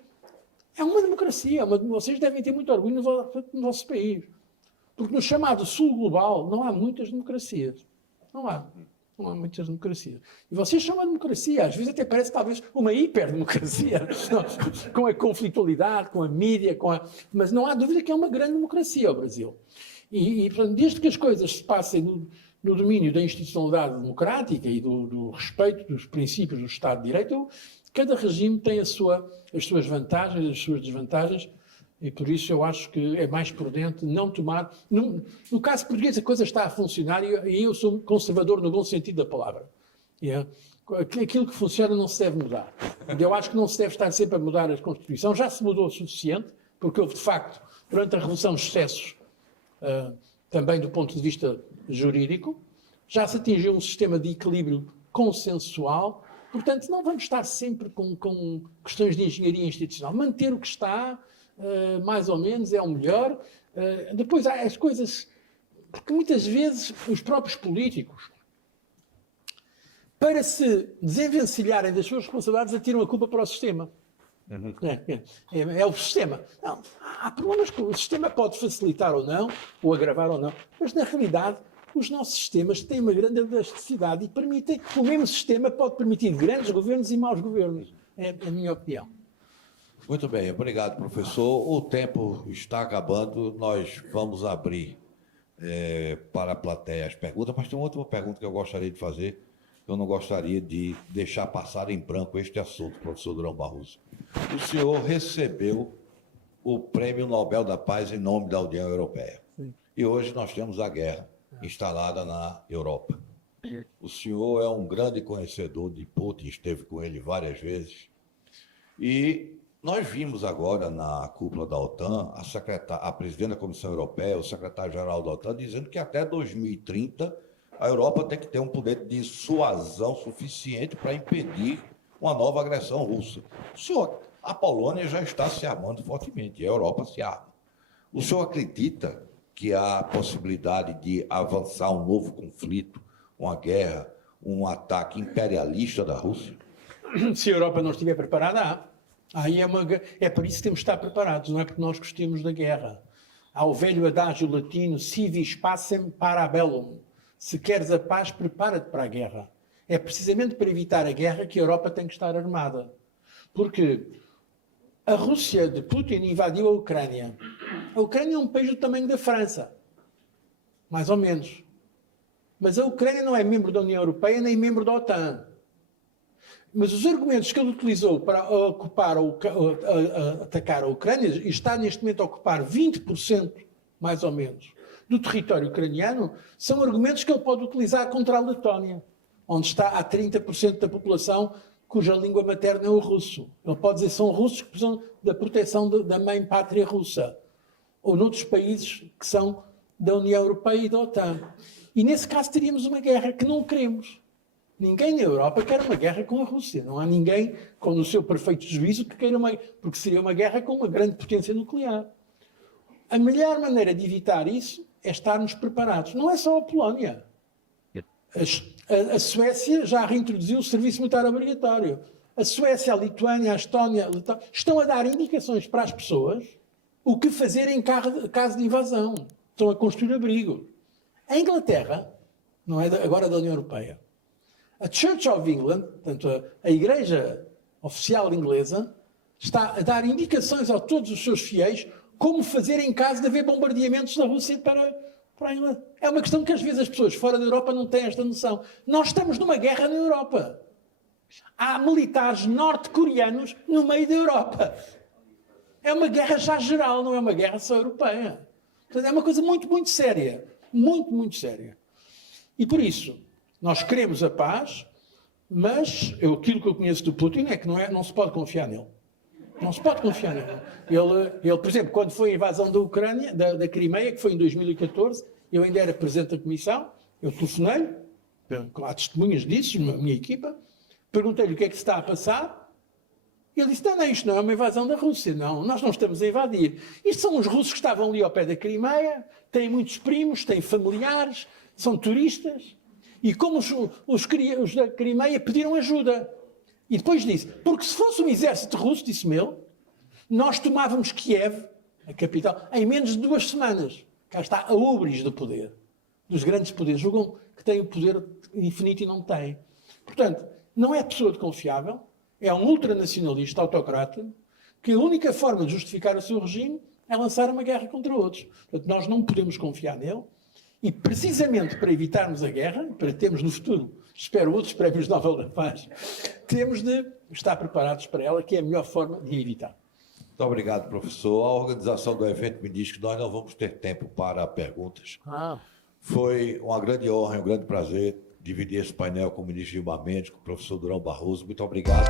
é uma democracia. Vocês devem ter muito orgulho no vosso país. Porque no chamado Sul Global não há muitas democracias. Não há muitas democracias. E vocês são uma democracia. Às vezes até parece talvez uma hiperdemocracia. Com a conflitualidade, com a mídia, mas não há dúvida que é uma grande democracia o Brasil. E portanto, desde que as coisas se passem no domínio da institucionalidade democrática e do respeito dos princípios do Estado de Direito, cada regime tem as suas vantagens, as suas desvantagens, e por isso eu acho que é mais prudente não tomar... No caso português a coisa está a funcionar e eu sou conservador no bom sentido da palavra. Aquilo que funciona não se deve mudar. Eu acho que não se deve estar sempre a mudar a Constituição. Já se mudou o suficiente, porque houve, de facto, durante a Revolução, excessos também do ponto de vista jurídico. Já se atingiu um sistema de equilíbrio consensual. Portanto, não vamos estar sempre com questões de engenharia institucional. Manter o que está, mais ou menos, é o melhor. Depois há as coisas... Porque muitas vezes os próprios políticos, para se desenvencilharem das suas responsabilidades, atiram a culpa para o sistema. É o sistema. Não, há problemas que o sistema pode facilitar ou não, ou agravar ou não, mas na realidade os nossos sistemas têm uma grande elasticidade e permitem, o mesmo sistema pode permitir grandes governos e maus governos. É a minha opinião. Muito bem, obrigado, professor. O tempo está acabando, nós vamos abrir para a plateia as perguntas, mas tem uma outra pergunta que eu gostaria de fazer. Eu não gostaria de deixar passar em branco este assunto, professor Durão Barroso. O senhor recebeu o Prêmio Nobel da Paz em nome da União Europeia. Sim. E hoje nós temos a guerra instalada na Europa. O senhor é um grande conhecedor de Putin, esteve com ele várias vezes. E nós vimos agora na cúpula da OTAN, a presidente da Comissão Europeia, o secretário-geral da OTAN, dizendo que até 2030 a Europa tem que ter um poder de dissuasão suficiente para impedir uma nova agressão russa. O senhor, a Polônia já está se armando fortemente, a Europa se arma. O senhor acredita que há possibilidade de avançar um novo conflito, uma guerra, um ataque imperialista da Rússia? Se a Europa não estiver preparada, há. Aí é por isso que temos de estar preparados, não é porque nós gostemos da guerra. Há o velho adágio latino, si vis pacem, para bellum. Se queres a paz, prepara-te para a guerra. É precisamente para evitar a guerra que a Europa tem que estar armada. Porque a Rússia de Putin invadiu a Ucrânia. A Ucrânia é um país do tamanho da França. Mais ou menos. Mas a Ucrânia não é membro da União Europeia nem membro da OTAN. Mas os argumentos que ele utilizou para atacar a Ucrânia, e está neste momento a ocupar 20%, mais ou menos, do território ucraniano, são argumentos que ele pode utilizar contra a Letónia, onde está há 30% da população cuja língua materna é o russo. Ele pode dizer que são russos que precisam da proteção da mãe pátria russa. Ou noutros países que são da União Europeia e da OTAN. E nesse caso teríamos uma guerra que não queremos. Ninguém na Europa quer uma guerra com a Rússia. Não há ninguém com o seu perfeito juízo que queira uma... Porque seria uma guerra com uma grande potência nuclear. A melhor maneira de evitar isso é estarmos preparados. Não é só a Polónia. A Suécia já reintroduziu o serviço militar obrigatório. A Suécia, a Lituânia, a Estónia, estão a dar indicações para as pessoas o que fazer em caso de invasão. Estão a construir abrigo. A Inglaterra, não é agora da União Europeia, a Church of England, portanto a Igreja Oficial Inglesa, está a dar indicações a todos os seus fiéis como fazer em caso de haver bombardeamentos da Rússia para a Inglaterra. É uma questão que às vezes as pessoas fora da Europa não têm esta noção. Nós estamos numa guerra na Europa. Há militares norte-coreanos no meio da Europa. É uma guerra já geral, não é uma guerra só europeia. Portanto, é uma coisa muito, muito séria. Muito, muito séria. E por isso, nós queremos a paz, mas aquilo que eu conheço do Putin é que não se pode confiar nele. Não se pode confiar nele. Ele, por exemplo, quando foi a invasão da Ucrânia, da Crimeia, que foi em 2014, eu ainda era presidente da Comissão, eu telefonei-lhe, há testemunhas disso, a minha equipa, perguntei-lhe o que é que se está a passar, e ele disse, não, isto não é uma invasão da Rússia, não, nós não estamos a invadir. Isto são os russos que estavam ali ao pé da Crimeia, têm muitos primos, têm familiares, são turistas, e como os da Crimeia pediram ajuda. E depois disse, porque se fosse um exército russo, disse-me ele, nós tomávamos Kiev, a capital, em menos de 2 semanas. Cá está a ubris do poder, dos grandes poderes. Julgam que têm o poder infinito e não têm. Portanto, não é pessoa de confiável, é um ultranacionalista, autocrata, que a única forma de justificar o seu regime é lançar uma guerra contra outros. Portanto, nós não podemos confiar nele e, precisamente para evitarmos a guerra, para termos no futuro, espero, outros prémios Nobel da Paz, temos de estar preparados para ela, que é a melhor forma de evitar. Muito obrigado, professor. A organização do evento me diz que nós não vamos ter tempo para perguntas. Foi uma grande honra e um grande prazer dividir esse painel com o ministro Gilmar Mendes, com o professor Durão Barroso. Muito obrigado.